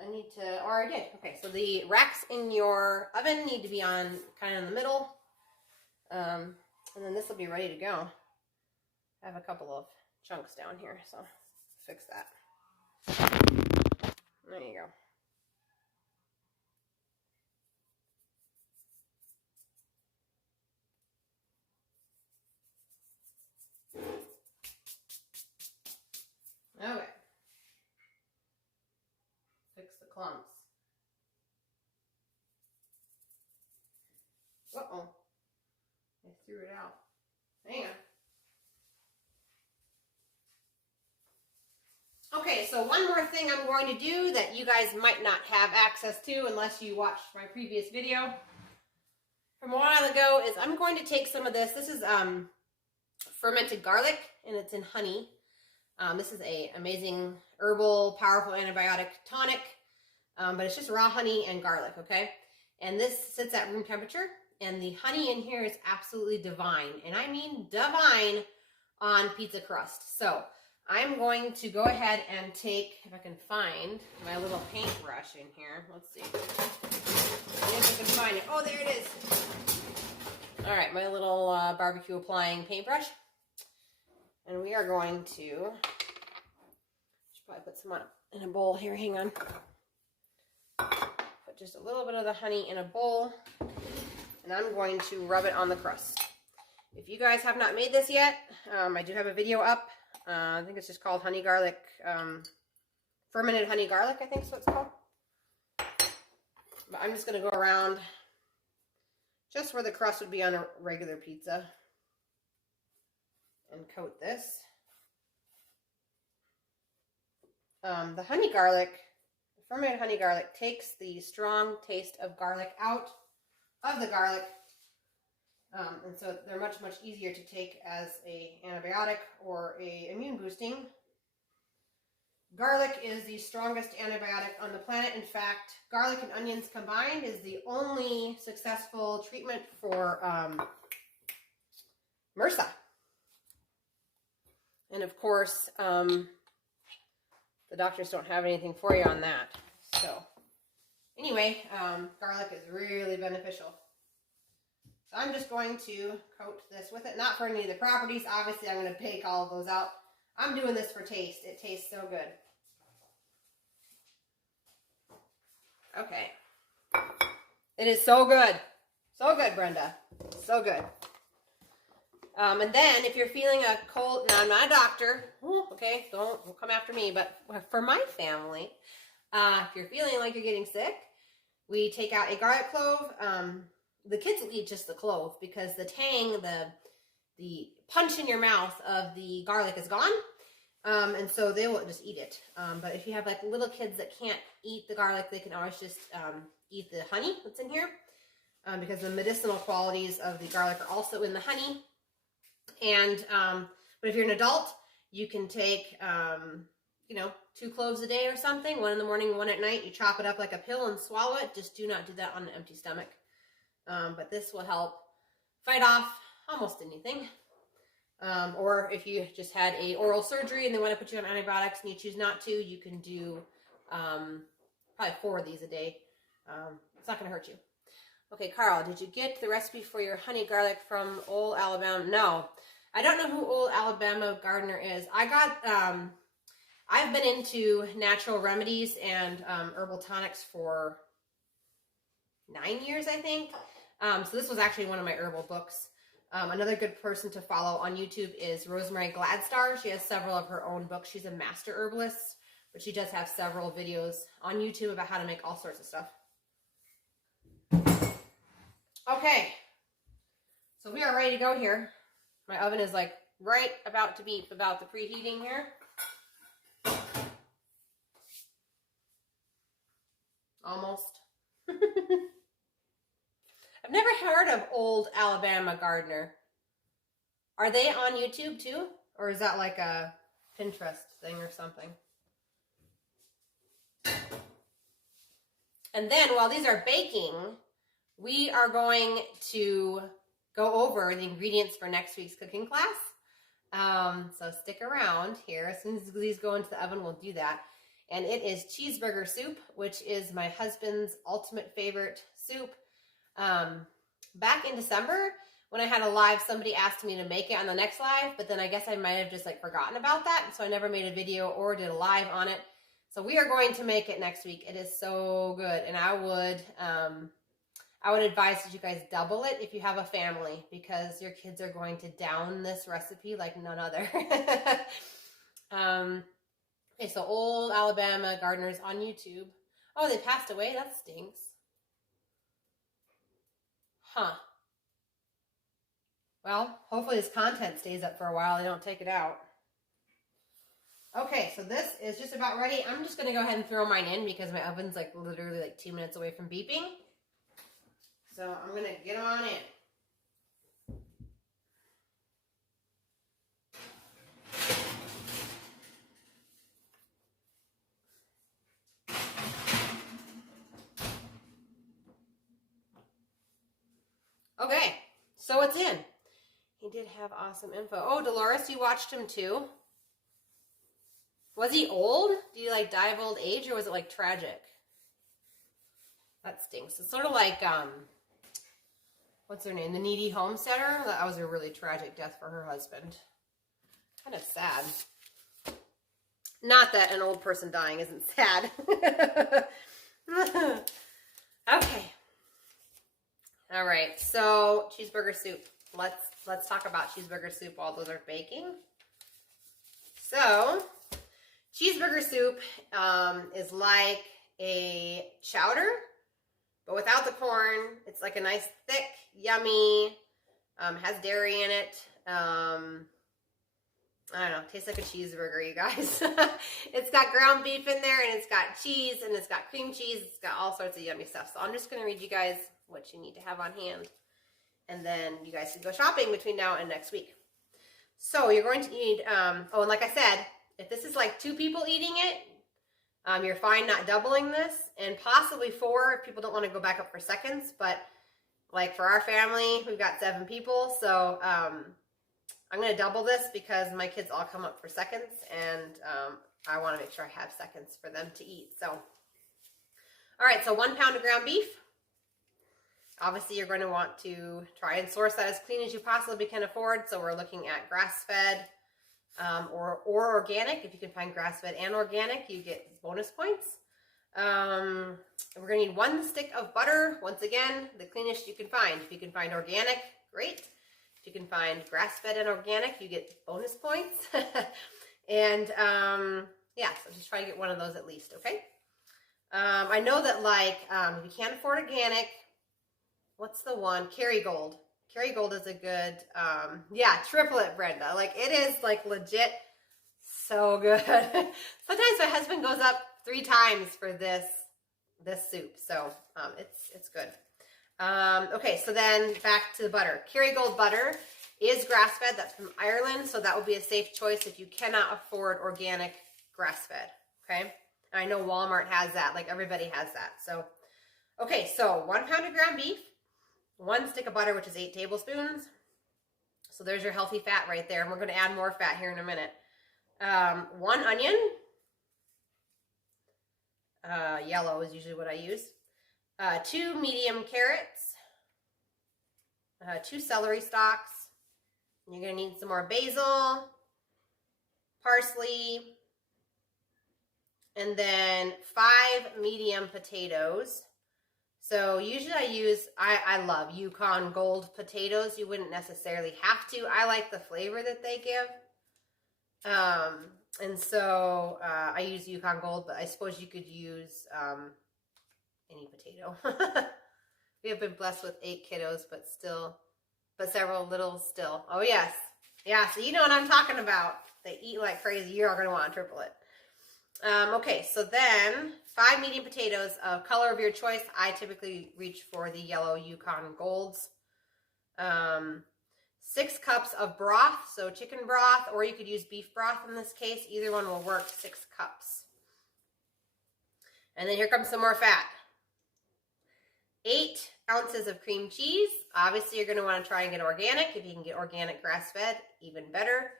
I need to, or I did. Okay, so the racks in your oven need to be on kind of in the middle. And then this will be ready to go. I have a couple of chunks down here, so fix that. There you go. Okay. Fix the clumps. Uh-oh. I threw it out. Hang on. Okay, so one more thing I'm going to do that you guys might not have access to unless you watched my previous video from a while ago is I'm going to take some of this. This is fermented garlic, and it's in honey. This is an amazing herbal, powerful antibiotic tonic, but it's just raw honey and garlic, okay? And this sits at room temperature, and the honey in here is absolutely divine, and I mean divine on pizza crust. So I'm going to go ahead and take, if I can find my little paintbrush in here. Let's see. See if I can find it. Oh, there it is. All right, my little barbecue applying paintbrush. And we are going to, should probably put some in a bowl here, hang on. Put just a little bit of the honey in a bowl, and I'm going to rub it on the crust. If you guys have not made this yet, I do have a video up. I think it's just called honey garlic, fermented honey garlic, I think is what it's called. But I'm just going to go around just where the crust would be on a regular pizza. And coat this. The honey garlic, the fermented honey garlic takes the strong taste of garlic out of the garlic. And so they're much, much easier to take as a antibiotic or a immune boosting. Garlic is the strongest antibiotic on the planet. In fact, garlic and onions combined is the only successful treatment for MRSA. And of course, the doctors don't have anything for you on that. So anyway, garlic is really beneficial. So I'm just going to coat this with it. Not for any of the properties. Obviously, I'm going to bake all of those out. I'm doing this for taste. It tastes so good. Okay. It is so good. So good, Brenda. So good. And then if you're feeling a cold, now I'm not a doctor, okay, don't come after me, but for my family, if you're feeling like you're getting sick, we take out a garlic clove. The kids will eat just the clove because the tang, the punch in your mouth of the garlic is gone, and so they will just eat it. But if you have like little kids that can't eat the garlic, they can always just eat the honey that's in here, because the medicinal qualities of the garlic are also in the honey. And but if you're an adult, you can take you know, 2 cloves a day or something, 1 in the morning, 1 at night. You chop it up like a pill and swallow it. Just do not do that on an empty stomach. But this will help fight off almost anything. Or if you just had a oral surgery and they want to put you on antibiotics and you choose not to, you can do probably 4 of these a day. It's not going to hurt you. Okay, Carl, did you get the recipe for your honey garlic from Old Alabama? No. I don't know who Old Alabama Gardener is. I've been into natural remedies and herbal tonics for 9 years, I think. So this was actually one of my herbal books. Another good person to follow on YouTube is Rosemary Gladstar. She has several of her own books. She's a master herbalist, but she does have several videos on YouTube about how to make all sorts of stuff. Okay, so we are ready to go here. My oven is like right about to beep about the preheating here. Almost. I've never heard of Old Alabama Gardener. Are they on YouTube too? Or is that like a Pinterest thing or something? And then while these are baking, we are going to go over the ingredients for next week's cooking class. So stick around here. As soon as these go into the oven, we'll do that. And it is cheeseburger soup, which is my husband's ultimate favorite soup. Back in December, when I had a live, somebody asked me to make it on the next live, but then I guess I might have just like forgotten about that. So I never made a video or did a live on it. So we are going to make it next week. It is so good. And I would advise that you guys double it if you have a family, because your kids are going to down this recipe like none other. Okay, so Old Alabama Gardeners on YouTube. Oh, they passed away? That stinks. Huh. Well, hopefully this content stays up for a while. They don't take it out. Okay, so this is just about ready. I'm just going to go ahead and throw mine in because my oven's like literally like 2 minutes away from beeping. So I'm going to get them on in. Okay, so it's in. He did have awesome info. Oh, Dolores, you watched him too? Was he old? Did he like die of old age, or was it like tragic? That stinks. It's sort of like, what's her name? The Needy Homesteader? That was a really tragic death for her husband. Kind of sad. Not that an old person dying isn't sad. Okay. All right, so cheeseburger soup. Let's talk about cheeseburger soup while those are baking. So, cheeseburger soup is like a chowder, but without the corn. It's like a nice, thick, yummy, has dairy in it. I don't know, tastes like a cheeseburger, you guys. It's got ground beef in there, and it's got cheese, and it's got cream cheese. It's got all sorts of yummy stuff. So I'm just going to read you guys what you need to have on hand. And then you guys can go shopping between now and next week. So you're going to need, oh, and like I said, if this is like 2 people eating it, you're fine not doubling this, and possibly 4 if people don't want to go back up for seconds. But like for our family, we've got 7 people. So I'm going to double this because my kids all come up for seconds, and I want to make sure I have seconds for them to eat. So, all right, so 1 pound of ground beef. Obviously, you're going to want to try and source that as clean as you possibly can afford. So we're looking at grass-fed or organic. If you can find grass-fed and organic, you get bonus points. We're going to need 1 stick of butter. Once again, the cleanest you can find. If you can find organic, great. If you can find grass-fed and organic, you get bonus points. And yeah, so just try to get 1 of those at least, okay? I know that like if you can't afford organic, what's the one? Kerrygold. Kerrygold is a good, yeah, triplet, Brenda. Like, it is, like, legit so good. Sometimes my husband goes up 3 times for this soup. So, it's good. Okay, so then back to the butter. Kerrygold butter is grass-fed. That's from Ireland, so that would be a safe choice if you cannot afford organic grass-fed, okay? And I know Walmart has that, like everybody has that. So, okay, so 1 pound of ground beef, 1 stick of butter, which is 8 tablespoons. So there's your healthy fat right there. And we're going to add more fat here in a minute. 1 onion. Yellow is usually what I use. 2 medium carrots. 2 celery stalks. You're going to need some more basil, parsley, and then 5 medium potatoes. So usually I love Yukon Gold potatoes. You wouldn't necessarily have to. I like the flavor that they give. And so I use Yukon Gold, but I suppose you could use any potato. We have been blessed with 8 kiddos, but several little still. Oh, yes. Yeah, so you know what I'm talking about. They eat like crazy. You're all going to want to triple it. Okay, so then 5 medium potatoes of color of your choice. I typically reach for the yellow Yukon Golds. 6 cups of broth, so chicken broth, or you could use beef broth in this case. Either one will work, 6 cups. And then here comes some more fat. 8 ounces of cream cheese. Obviously, you're going to want to try and get organic. If you can get organic grass-fed, even better.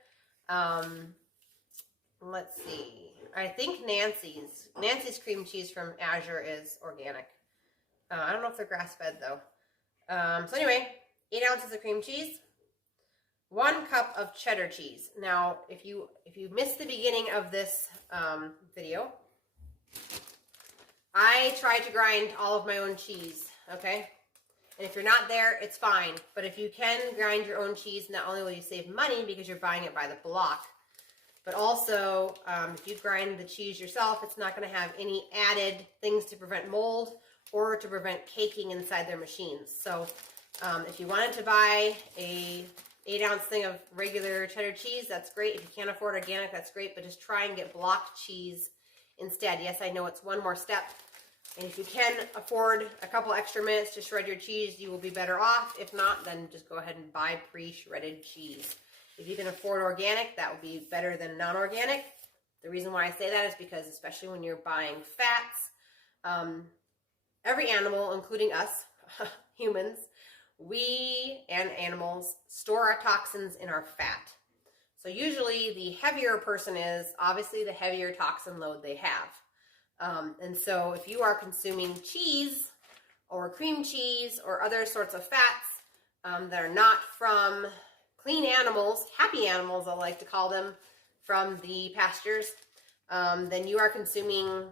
Let's see. I think Nancy's cream cheese from Azure is organic. I don't know if they're grass-fed, though. So anyway, 8 ounces of cream cheese. 1 cup of cheddar cheese. Now, if you missed the beginning of this video, I try to grind all of my own cheese, okay? And if you're not there, it's fine. But if you can grind your own cheese, not only will you save money because you're buying it by the block, but also if you grind the cheese yourself, it's not going to have any added things to prevent mold or to prevent caking inside their machines. So if you wanted to buy a 8-ounce thing of regular cheddar cheese, that's great. If you can't afford organic, that's great, but just try and get block cheese instead. Yes, I know it's one more step. And if you can afford a couple extra minutes to shred your cheese, you will be better off. If not, then just go ahead and buy pre-shredded cheese. If you can afford organic, that would be better than non-organic. The reason why I say that is because, especially when you're buying fats, every animal, including us, humans, we and animals store our toxins in our fat. So usually the heavier a person is, obviously the heavier toxin load they have. And so if you are consuming cheese or cream cheese or other sorts of fats that are not from clean animals, happy animals I like to call them, from the pastures, then you are consuming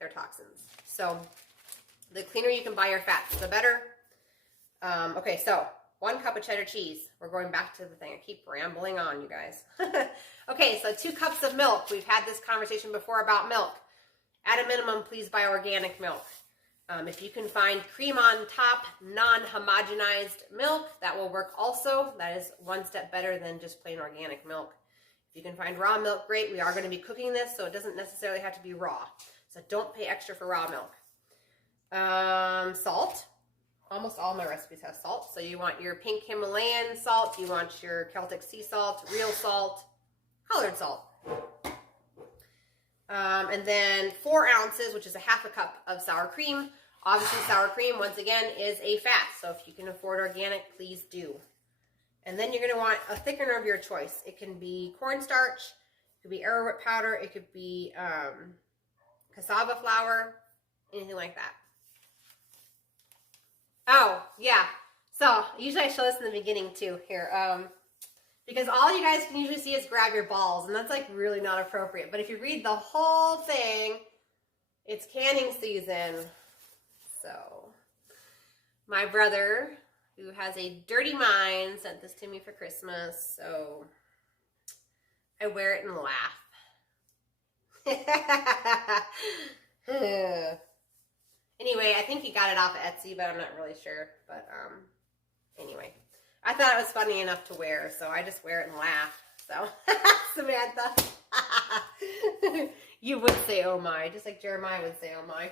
their toxins. So the cleaner you can buy your fats, the better. Okay, so 1 cup of cheddar cheese. We're going back to the thing. I keep rambling on, you guys. Okay, so 2 cups of milk. We've had this conversation before about milk. At a minimum, please buy organic milk. If you can find cream on top, non-homogenized milk, that will work also. That is one step better than just plain organic milk. If you can find raw milk, great. We are going to be cooking this, so it doesn't necessarily have to be raw. So don't pay extra for raw milk. Salt. Almost all my recipes have salt. So you want your pink Himalayan salt, you want your Celtic sea salt, real salt, colored salt. And then 4 ounces, which is a half a cup of sour cream. Obviously, sour cream, once again, is a fat. So if you can afford organic, please do. And then you're going to want a thickener of your choice. It can be cornstarch, it could be arrowroot powder, it could be cassava flour, anything like that. Oh, yeah. So usually I show this in the beginning too here. Because all you guys can usually see is grab your balls, and that's like really not appropriate. But if you read the whole thing, it's canning season. So my brother, who has a dirty mind, sent this to me for Christmas. So I wear it and laugh. Anyway, I think he got it off of Etsy, but I'm not really sure. But anyway, I thought it was funny enough to wear, so I just wear it and laugh. So, Samantha, you would say, oh my, just like Jeremiah would say, oh my.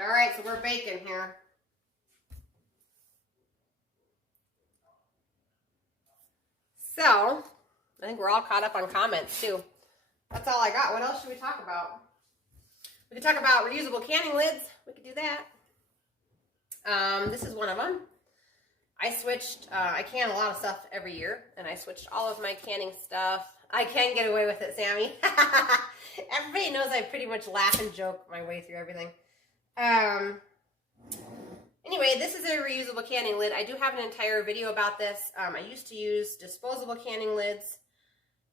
All right, so we're baking here. So, I think we're all caught up on comments too. That's all I got. What else should we talk about? We could talk about reusable canning lids. We could do that. This is one of them. I switched, I can a lot of stuff every year, and I switched all of my canning stuff. I can get away with it, Sammy. Everybody knows I pretty much laugh and joke my way through everything. Anyway, this is a reusable canning lid. I do have an entire video about this. I used to use disposable canning lids,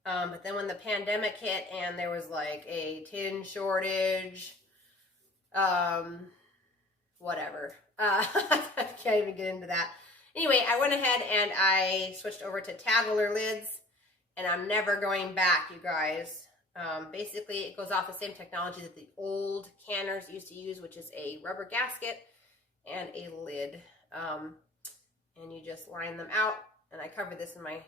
but then when the pandemic hit and there was like a tin shortage, whatever. I can't even get into that. Anyway, I went ahead and I switched over to Tattler lids, and I'm never going back, you guys. Basically, it goes off the same technology that the old canners used to use, which is a rubber gasket and a lid. And you just line them out, and I covered this in my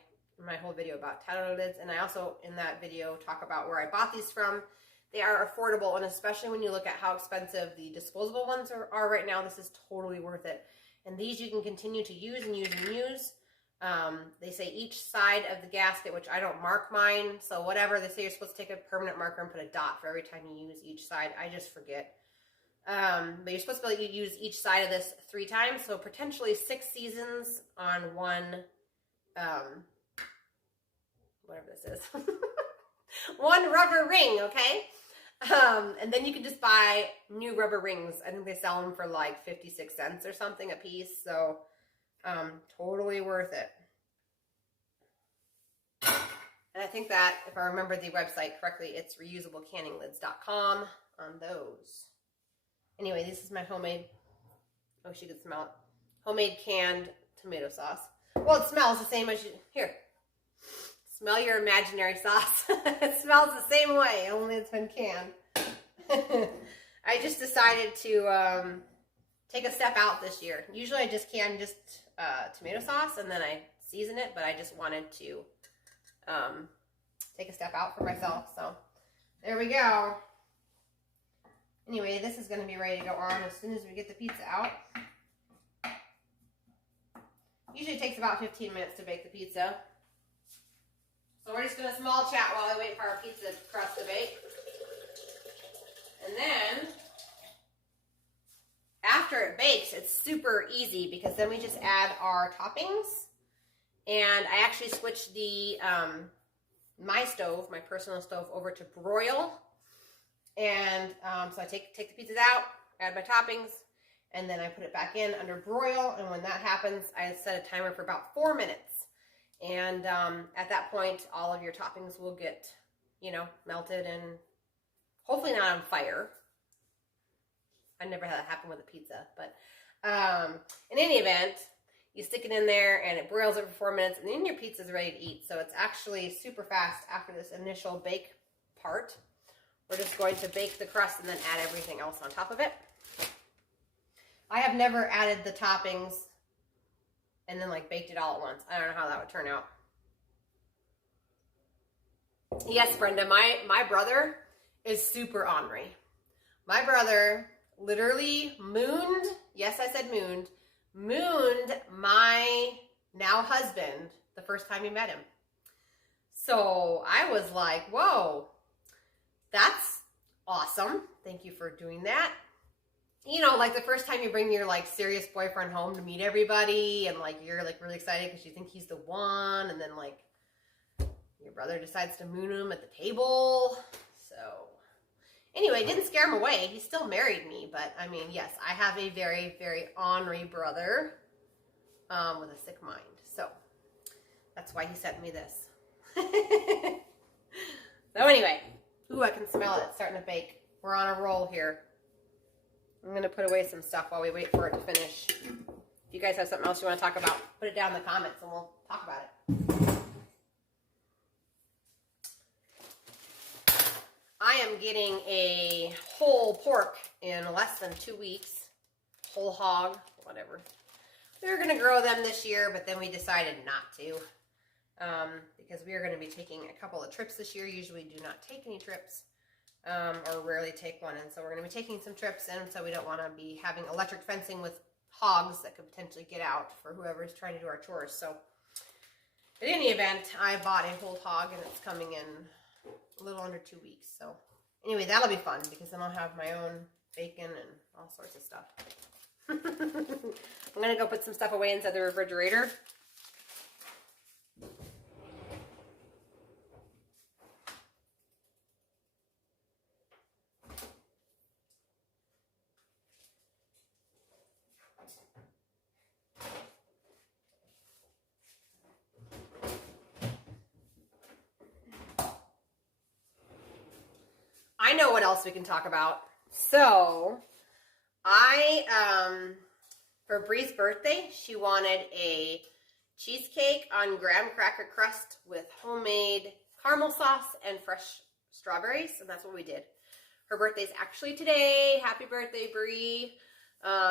whole video about Tattler lids, and I also, in that video, talk about where I bought these from. They are affordable, and especially when you look at how expensive the disposable ones are right now, this is totally worth it. And these you can continue to use and use and use. They say each side of the gasket, which I don't mark mine, so whatever. They say you're supposed to take a permanent marker and put a dot for every time you use each side. I just forget. But you're supposed to be able to use each side of this 3 times, so potentially 6 seasons on one, whatever this is. One rubber ring, okay? And then you can just buy new rubber rings. I think they sell them for like 56 cents or something a piece. So, totally worth it. And I think that, if I remember the website correctly, it's reusablecanninglids.com on those. Anyway, this is my homemade, oh, she could smell it, homemade canned tomato sauce. Well, it smells the same as you, here. Smell your imaginary sauce. It smells the same way, only it's been canned. I just decided to take a step out this year. Usually I just can tomato sauce and then I season it, but I just wanted to take a step out for myself. So there we go. Anyway, this is going to be ready to go on as soon as we get the pizza out. Usually it takes about 15 minutes to bake the pizza. So we're just going to small chat while I wait for our pizza crust to bake. And then, after it bakes, it's super easy because then we just add our toppings. And I actually switched the my stove, my personal stove, over to broil. And so I take the pizzas out, add my toppings, and then I put it back in under broil. And when that happens, I set a timer for about 4 minutes. And at that point, all of your toppings will get, you know, melted and hopefully not on fire. I never had that happen with a pizza. But in any event, you stick it in there and it broils it for 4 minutes, and then your pizza is ready to eat. So it's actually super fast after this initial bake part. We're just going to bake the crust and then add everything else on top of it. I have never added the toppings and then like baked it all at once. I don't know how that would turn out. Yes, Brenda, my brother is super ornery. My brother literally mooned, yes, I said mooned my now husband the first time he met him. So I was like, whoa, that's awesome. Thank you for doing that. You know, like the first time you bring your like serious boyfriend home to meet everybody and like you're like really excited because you think he's the one, and then like your brother decides to moon him at the table. So anyway, it didn't scare him away. He still married me, but I mean, yes, I have a very, very ornery brother with a sick mind. So that's why he sent me this. So anyway, ooh, I can smell it. It's starting to bake. We're on a roll here. I'm going to put away some stuff while we wait for it to finish. If you guys have something else you want to talk about, put it down in the comments and we'll talk about it. I am getting a whole pork in less than 2 weeks. Whole hog, whatever. We were going to grow them this year, but then we decided not to. Because we are going to be taking a couple of trips this year. Usually do not take any trips. Or rarely take one, and so we're going to be taking some trips in, so we don't want to be having electric fencing with hogs that could potentially get out for whoever's trying to do our chores. So in any event, I bought a whole hog, and it's coming in a little under 2 weeks. So anyway, that'll be fun because then I'll have my own bacon and all sorts of stuff. I'm gonna go put some stuff away inside the refrigerator. I know what else we can talk about. So, for Bree's birthday, she wanted a cheesecake on graham cracker crust with homemade caramel sauce and fresh strawberries, and that's what we did. Her birthday's actually today. Happy birthday, Bree.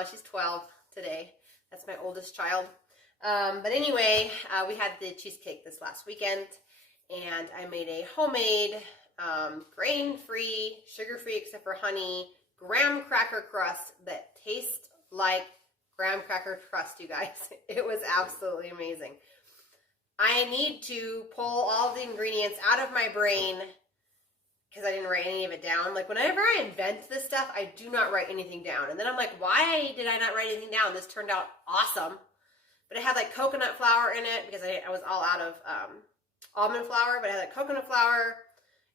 She's 12 today. That's my oldest child. But anyway, we had the cheesecake this last weekend, and I made a homemade grain-free, sugar-free except for honey, graham cracker crust that tastes like graham cracker crust, you guys. It was absolutely amazing. I need to pull all the ingredients out of my brain because I didn't write any of it down. Like, whenever I invent this stuff, I do not write anything down. And then I'm like, why did I not write anything down? This turned out awesome. But it had like coconut flour in it because I was all out of almond flour, but it had like coconut flour,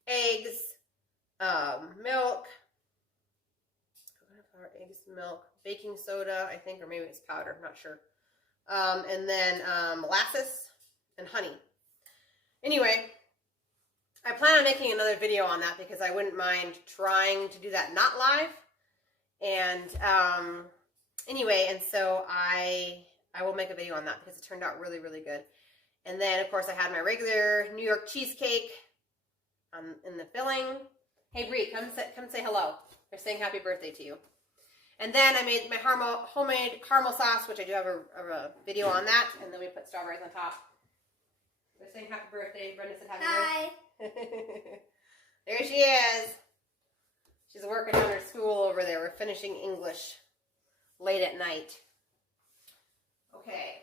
eggs, milk, coconut flour, eggs, milk, baking soda, I think, or maybe it's powder, I'm not sure. And then molasses and honey. Anyway, I plan on making another video on that because I wouldn't mind trying to do that not live. And anyway, and so I will make a video on that because it turned out really, really good. And then, of course, I had my regular New York cheesecake in the filling. Hey, Bree, come say hello. They're saying happy birthday to you. And then I made my homemade caramel sauce, which I do have a video on that. And then we put strawberries on top. They're saying happy birthday. Brenda said happy birthday. There she is. She's working on her school over there. We're finishing English late at night. Okay.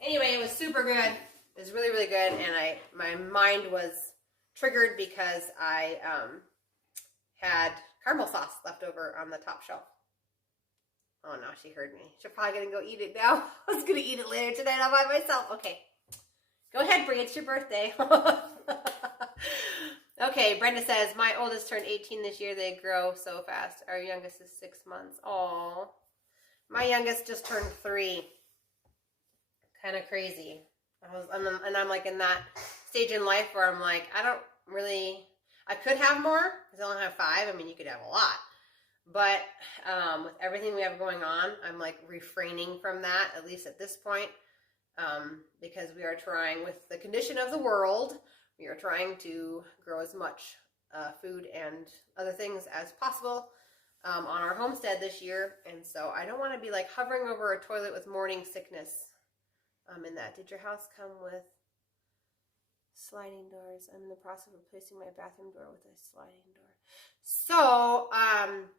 Anyway, it was super good. It was really, really good. And my mind was triggered because I had caramel sauce left over on the top shelf. Oh, no, she heard me. She's probably going to go eat it now. I was going to eat it later tonight all by myself. Okay. Go ahead, Brie. It's your birthday. Okay, Brenda says, my oldest turned 18 this year. They grow so fast. Our youngest is 6 months. Aw. My youngest just turned 3. Kind of crazy. I'm like in that stage in life where I'm like, I could have more because I only have 5. I mean, you could have a lot. But with everything we have going on, I'm like refraining from that, at least at this point, because we are trying, with the condition of the world, we are trying to grow as much food and other things as possible on our homestead this year. And so I don't want to be like hovering over a toilet with morning sickness in that. Did your house come with sliding doors? I'm in the process of replacing my bathroom door with a sliding door. So,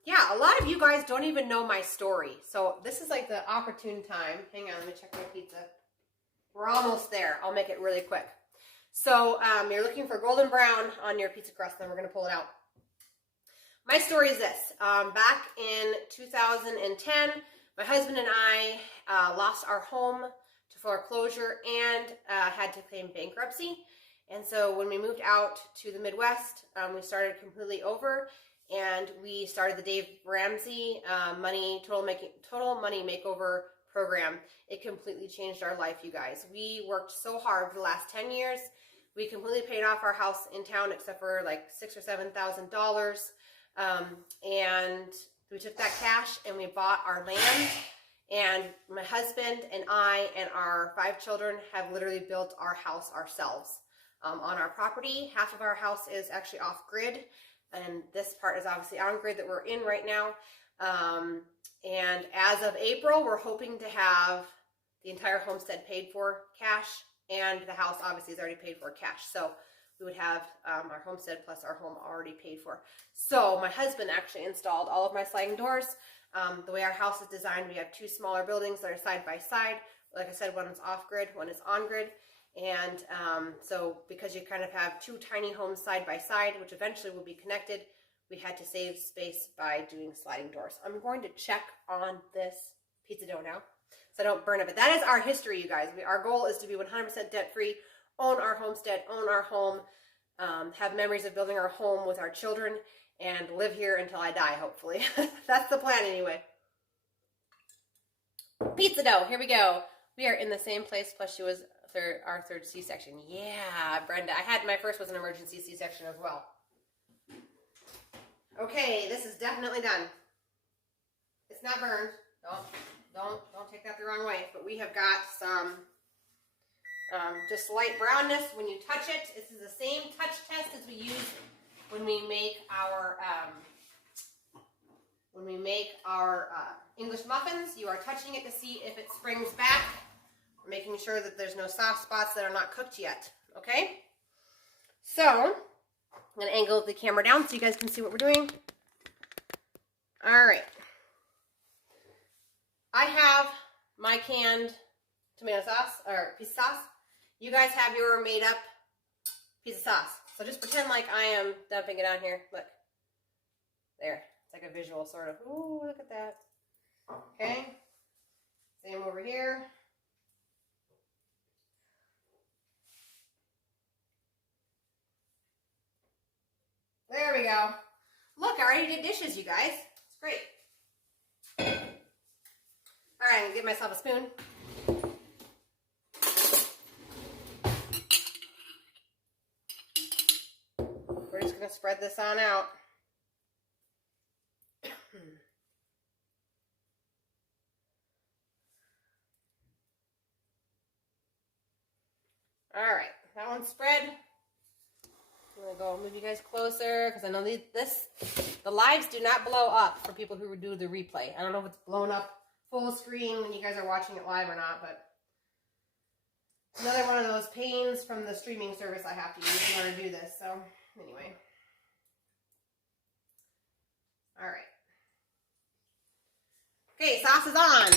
yeah, a lot of you guys don't even know my story. So this is like the opportune time. Hang on, let me check my pizza. We're almost there. I'll make it really quick. So you're looking for golden brown on your pizza crust, then we're going to pull it out. My story is this. Back in 2010, my husband and I lost our home to foreclosure and had to claim bankruptcy. And so when we moved out to the Midwest, we started completely over, and we started the Dave Ramsey Total Money Makeover program. It completely changed our life, you guys. We worked so hard for the last 10 years. We completely paid off our house in town except for like $6,000 or $7,000. And we took that cash and we bought our land. And my husband and I and our 5 children have literally built our house ourselves. On our property, half of our house is actually off grid, and this part is obviously on grid that we're in right now. And as of April, we're hoping to have the entire homestead paid for cash, and the house obviously is already paid for cash. So we would have our homestead plus our home already paid for. So my husband actually installed all of my sliding doors. The way our house is designed, we have 2 smaller buildings that are side by side. Like I said, one is off grid, one is on grid. And so because you kind of have two tiny homes side by side, which eventually will be connected, we had to save space by doing sliding doors. I'm going to check on this pizza dough now so I don't burn it. But that is our history, you guys. Our goal is to be 100% debt-free, own our homestead, own our home, have memories of building our home with our children, and live here until I die, hopefully. That's the plan anyway. Pizza dough, here we go. We are in the same place, plus she was our third C-section. Yeah, Brenda. My first was an emergency C-section as well. Okay, this is definitely done. It's not burned. Don't take that the wrong way. But we have got some just light brownness when you touch it. This is the same touch test as we use when we make our English muffins. You are touching it to see if it springs back. We're making sure that there's no soft spots that are not cooked yet. Okay? So, I'm going to angle the camera down so you guys can see what we're doing. All right. I have my canned tomato sauce, or pizza sauce. You guys have your made up pizza sauce. So just pretend like I am dumping it on here. Look. There. It's like a visual sort of. Ooh, look at that. Okay. Same over here. There we go. Look, I already did dishes, you guys. It's great. All right, I'm going to give myself a spoon. We're just going to spread this on out. All right, that one's spread. I'm going to go move you guys closer because I know the lives do not blow up for people who do the replay. I don't know if it's blown up full screen when you guys are watching it live or not, but it's another one of those pains from the streaming service I have to use in order to do this. So anyway. All right. Okay, sauce is on.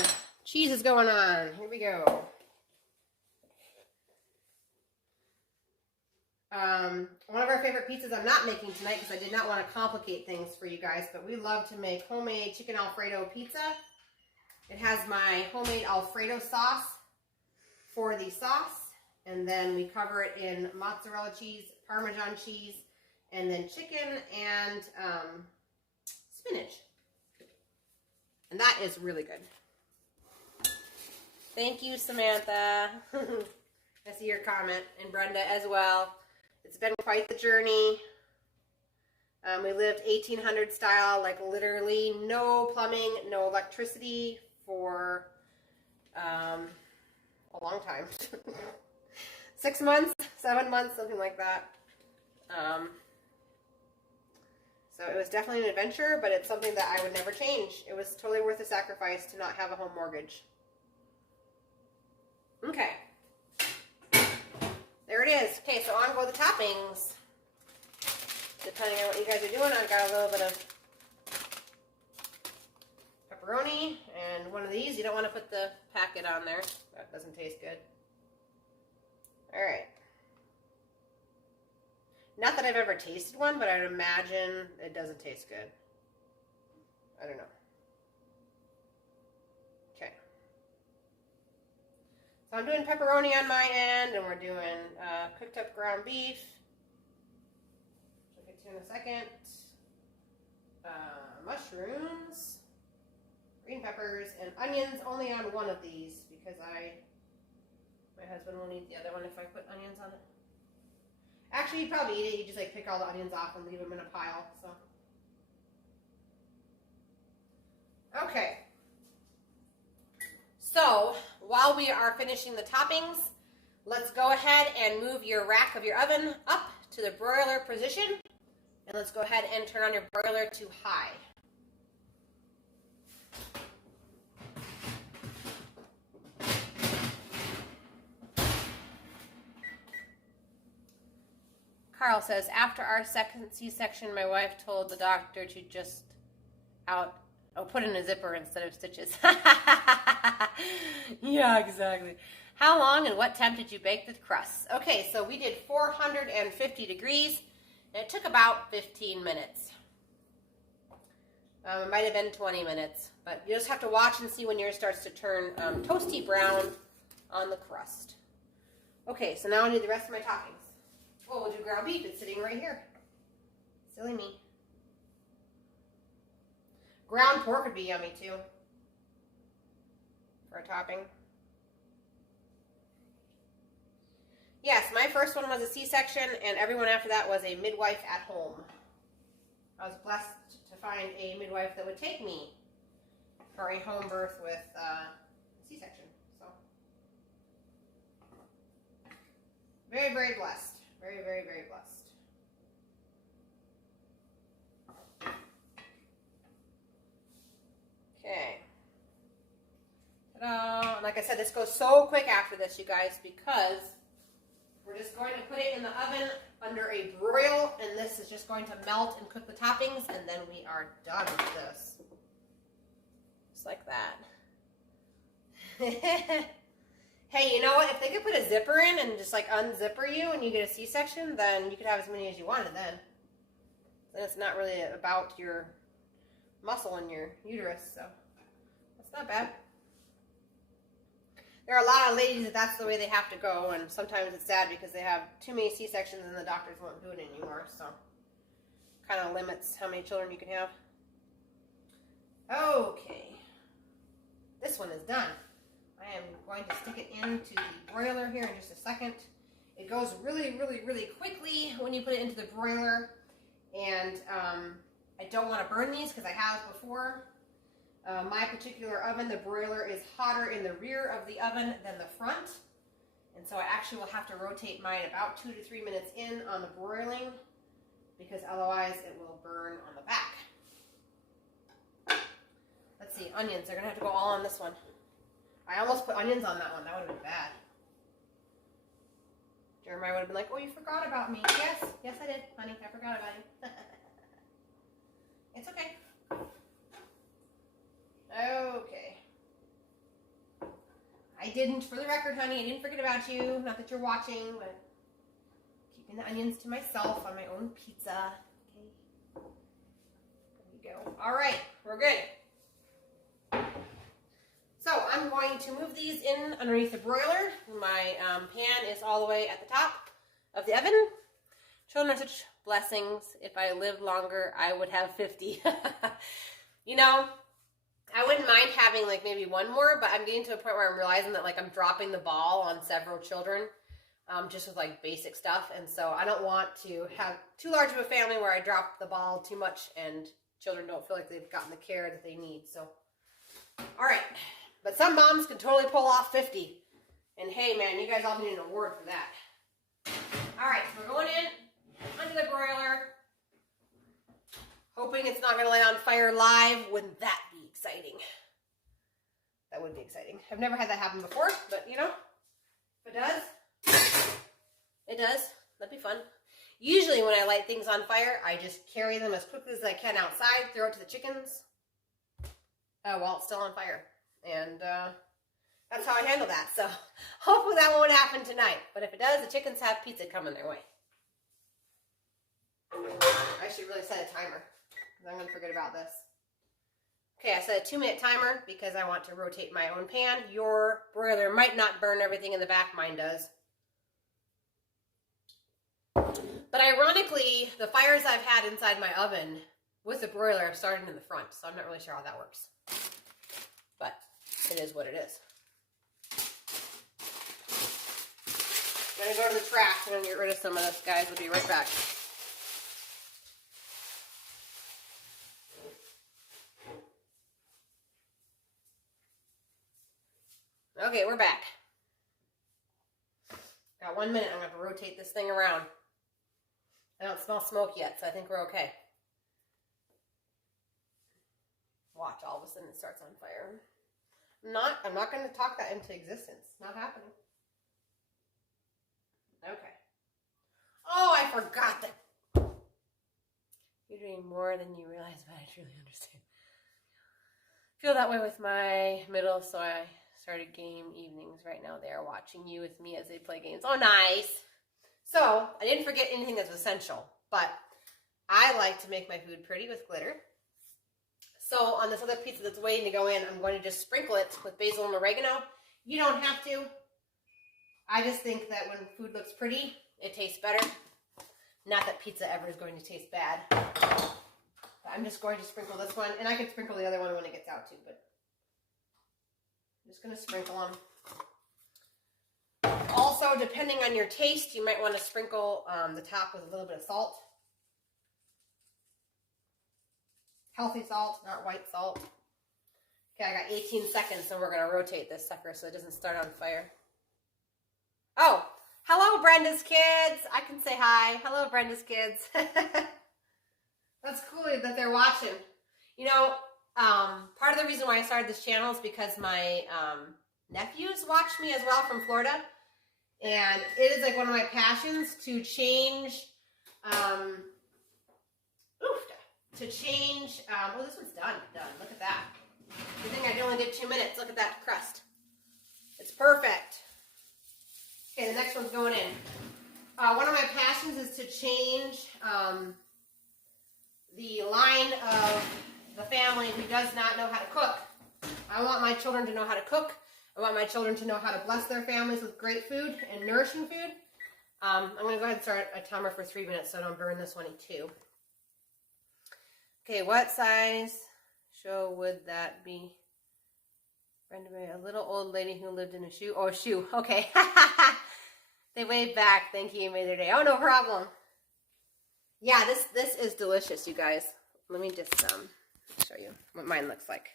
Cheese is going on. Here we go. One of our favorite pizzas I'm not making tonight because I did not want to complicate things for you guys, but we love to make homemade chicken Alfredo pizza. It has my homemade Alfredo sauce for the sauce, and then we cover it in mozzarella cheese, Parmesan cheese, and then chicken and spinach. And that is really good. Thank you, Samantha. I see your comment, and Brenda as well. It's been quite the journey. We lived 1800 style, like literally no plumbing, no electricity for a long time. 6 months, 7 months, something like that. So it was definitely an adventure, but it's something that I would never change. It was totally worth the sacrifice to not have a home mortgage. Okay. There it is. Okay, so on go the toppings. Depending on what you guys are doing, I've got a little bit of pepperoni and one of these. You don't want to put the packet on there. That doesn't taste good. All right. Not that I've ever tasted one, but I'd imagine it doesn't taste good. I don't know. Okay. So I'm doing pepperoni on my end, and we're doing cooked up ground beef. I'll get to in a second. Mushrooms, green peppers, and onions only on one of these because my husband won't eat the other one if I put onions on it. Actually, he'd probably eat it. He'd just like pick all the onions off and leave them in a pile. So, okay. So while we are finishing the toppings, let's go ahead and move your rack of your oven up to the broiler position, and let's go ahead and turn on your broiler to high. Carl says, after our second C-section, my wife told the doctor to just put in a zipper instead of stitches. Yeah, exactly. How long and what temp did you bake the crust? Okay, so we did 450 degrees, and it took about 15 minutes. It might have been 20 minutes, but you just have to watch and see when yours starts to turn toasty brown on the crust. Okay, so now I need the rest of my toppings. Oh, we'll do ground beef. It's sitting right here. Silly me. Ground pork would be yummy too for a topping. Yes, my first one was a C-section, and everyone after that was a midwife at home. I was blessed to find a midwife that would take me for a home birth with C-section. So, very, very blessed. Very, very, very blessed. Okay. Ta-da! And like I said, this goes so quick after this, you guys, because we're just going to put it in the oven under a broil, and this is just going to melt and cook the toppings, and then we are done with this. Just like that. Hey, you know what? If they could put a zipper in and just like unzipper you and you get a C-section, then you could have as many as you wanted then. Then it's not really about your muscle in your uterus, so that's not bad. There are a lot of ladies that's the way they have to go, and sometimes it's sad because they have too many C-sections and the doctors won't do it anymore, so kind of limits how many children you can have. Okay, this one is done. I am going to stick it into the broiler here in just a second. It goes really, really, really quickly when you put it into the broiler, and I don't want to burn these because I have before. My particular oven, the broiler is hotter in the rear of the oven than the front, and so I actually will have to rotate mine about 2 to 3 minutes in on the broiling, because otherwise it will burn on the back. Let's see, onions, they're going to have to go all on this one. I almost put onions on that one. That would have been bad. Jeremiah would have been like, oh, you forgot about me. Yes, yes I did, honey. I forgot about you. It's okay. Okay. I didn't, for the record, honey. I didn't forget about you. Not that you're watching, but keeping the onions to myself on my own pizza. Okay. There we go. All right, we're good. So I'm going to move these in underneath the broiler. My pan is all the way at the top of the oven. Children are such blessings. If I lived longer, I would have 50. You know, I wouldn't mind having like maybe one more, but I'm getting to a point where I'm realizing that like I'm dropping the ball on several children just with like basic stuff. And so I don't want to have too large of a family where I drop the ball too much and children don't feel like they've gotten the care that they need. So, all right. But some moms can totally pull off 50. And hey, man, you guys all need an award for that. All right, so we're going in under the broiler. Hoping it's not going to light on fire live. Wouldn't that be exciting? That would be exciting. I've never had that happen before, but you know, if it does, it does. That'd be fun. Usually when I light things on fire, I just carry them as quickly as I can outside, throw it to the chickens while it's still on fire. And that's how I handle that. So hopefully that won't happen tonight. But if it does, the chickens have pizza coming their way. I should really set a timer, because I'm going to forget about this. Okay, I set a 2-minute timer because I want to rotate my own pan. Your broiler might not burn everything in the back. Mine does. But ironically, the fires I've had inside my oven with the broiler are starting in the front. So I'm not really sure how that works. But it is what it is. I'm going to go to the trash. I'm going to get rid of some of this, guys. We'll be right back. Okay, we're back. Got 1 minute. I'm going to have to rotate this thing around. I don't smell smoke yet, so I think we're okay. Watch, all of a sudden it starts on fire. I'm not going to talk that into existence. Not happening. Okay. Oh, I forgot that. You're doing more than you realize, but I truly understand. I feel that way with my middle, so I started game evenings right now. They are watching you with me as they play games. Oh, nice. So I didn't forget anything that's essential, but I like to make my food pretty with glitter. So on this other pizza that's waiting to go in, I'm going to just sprinkle it with basil and oregano. You don't have to. I just think that when food looks pretty, it tastes better. Not that pizza ever is going to taste bad. But I'm just going to sprinkle this one, and I can sprinkle the other one when it gets out too, but I'm just going to sprinkle them. Also, depending on your taste, you might want to sprinkle the top with a little bit of salt. Healthy salt, not white salt. Okay, I got 18 seconds, so we're going to rotate this sucker so it doesn't start on fire. Oh, hello, Brenda's kids. I can say hi. Hello, Brenda's kids. That's cool that they're watching. You know, part of the reason why I started this channel is because my nephews watch me as well from Florida. And it is like one of my passions to change, oh, this one's done, look at that. You think I only did 2 minutes, look at that crust. It's perfect. Okay, the next one's going in. One of my passions is to change the line of the family who does not know how to cook. I want my children to know how to cook. I want my children to know how to bless their families with great food and nourishing food. I'm going to go ahead and start a timer for 3 minutes so I don't burn this one too. Okay, what size show would that be? Brenda May, a little old lady who lived in a shoe. Oh, a shoe. Okay. They waved back. Thank you. You made their day. Oh, no problem. Yeah, this is delicious, you guys. Let me just show you what mine looks like.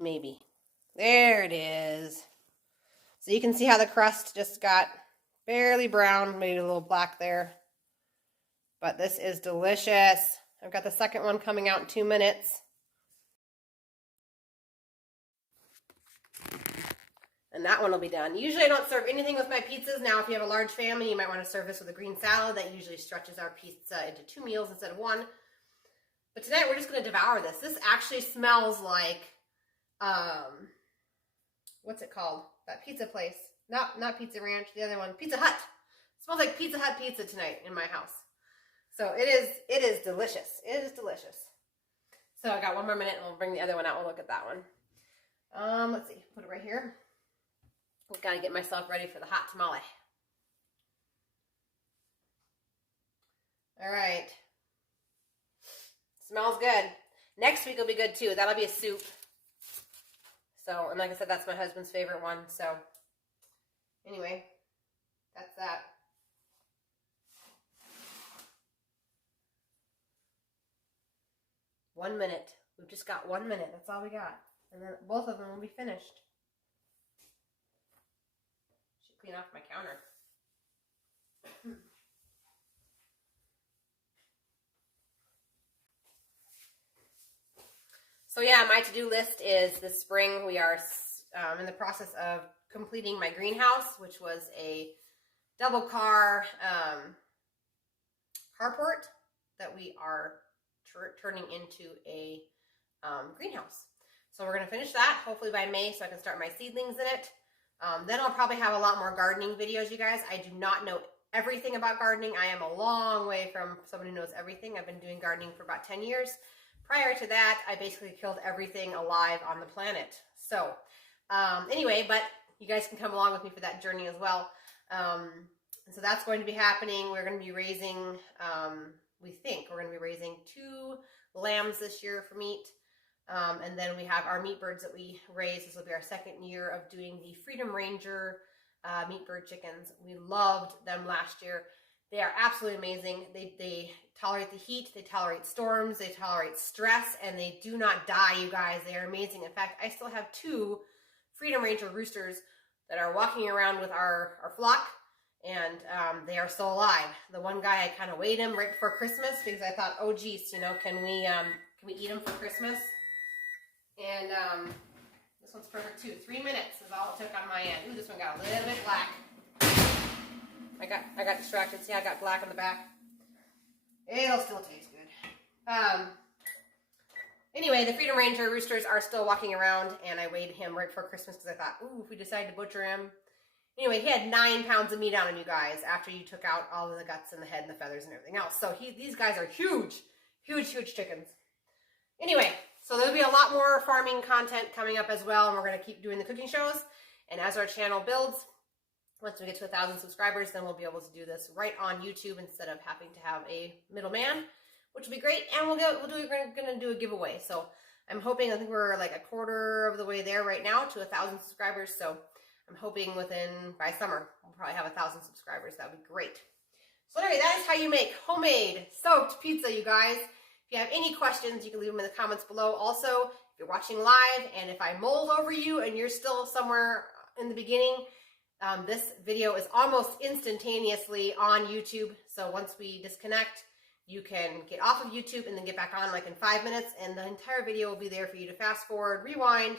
Maybe. There it is. So you can see how the crust just got barely brown, maybe a little black there. But this is delicious. I've got the second one coming out in 2 minutes. And that one will be done. Usually I don't serve anything with my pizzas. Now, if you have a large family, you might want to serve this with a green salad. That usually stretches our pizza into 2 meals instead of 1. But tonight we're just going to devour this. This actually smells like, what's it called? That pizza place. Not Pizza Ranch, the other one. Pizza Hut. It smells like Pizza Hut pizza tonight in my house. So it is delicious. It is delicious. So I got 1 more minute and we'll bring the other one out. We'll look at that one. Let's see. Put it right here. I've got to get myself ready for the hot tamale. All right. Smells good. Next week will be good too. That'll be a soup. So, and like I said, that's my husband's favorite one. So, anyway, that's that. One minute. We've just got 1 minute. That's all we got. And then both of them will be finished. Should clean off my counter. So yeah, my to-do list is this spring we are in the process of completing my greenhouse, which was a double car carport that we are turning into a greenhouse. So we're going to finish that hopefully by May so I can start my seedlings in it. Then I'll probably have a lot more gardening videos, you guys. I do not know everything about gardening. I am a long way from someone who knows everything. I've been doing gardening for about 10 years. Prior to that, I basically killed everything alive on the planet. So anyway, but you guys can come along with me for that journey as well. And so that's going to be happening. We're going to be raising, we think we're going to be raising 2 lambs this year for meat. And then we have our meat birds that we raise. This will be our 2nd year of doing the Freedom Ranger meat bird chickens. We loved them last year. They are absolutely amazing. They tolerate the heat, they tolerate storms, they tolerate stress, and they do not die, you guys. They are amazing. In fact, I still have 2 Freedom Ranger roosters that are walking around with our flock, and they are still alive. The one guy, I kind of weighed him right before Christmas because I thought, oh geez, you know, can we eat him for Christmas? And this one's perfect too. 3 minutes is all it took on my end. Ooh, this one got a little bit black. I got distracted. See, I got black on the back. It'll still taste good. Anyway, the Freedom Ranger roosters are still walking around, and I weighed him right before Christmas because I thought, ooh, if we decide to butcher him. Anyway, he had 9 pounds of meat on him, you guys, after you took out all of the guts and the head and the feathers and everything else. So these guys are huge, huge, huge chickens. Anyway, so there'll be a lot more farming content coming up as well, and we're going to keep doing the cooking shows. And as our channel builds, once we get to 1,000 subscribers, then we'll be able to do this right on YouTube instead of having to have a middleman, which will be great. And we're going to do a giveaway. So I'm hoping, I think we're like a quarter of the way there right now to 1,000 subscribers. So I'm hoping by summer, we'll probably have 1,000 subscribers. That would be great. So anyway, that is how you make homemade soaked pizza, you guys. If you have any questions, you can leave them in the comments below. Also, if you're watching live and if I mold over you and you're still somewhere in the beginning, this video is almost instantaneously on YouTube. So once we disconnect, you can get off of YouTube and then get back on like in 5 minutes, and the entire video will be there for you to fast forward, rewind,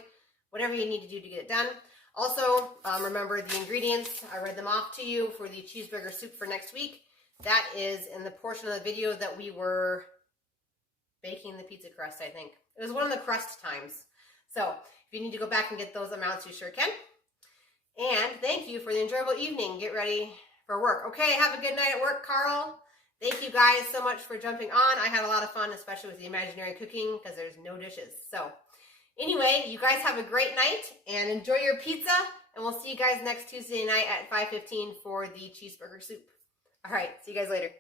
whatever you need to do to get it done. Also, remember the ingredients. I read them off to you for the cheeseburger soup for next week. That is in the portion of the video that we were baking the pizza crust, I think. It was one of the crust times. So if you need to go back and get those amounts, you sure can. And thank you for the enjoyable evening. Get ready for work. Okay, have a good night at work, Carl. Thank you guys so much for jumping on. I had a lot of fun, especially with the imaginary cooking, because there's no dishes. So anyway, you guys have a great night and enjoy your pizza. And we'll see you guys next Tuesday night at 5:15 for the cheeseburger soup. All right, see you guys later.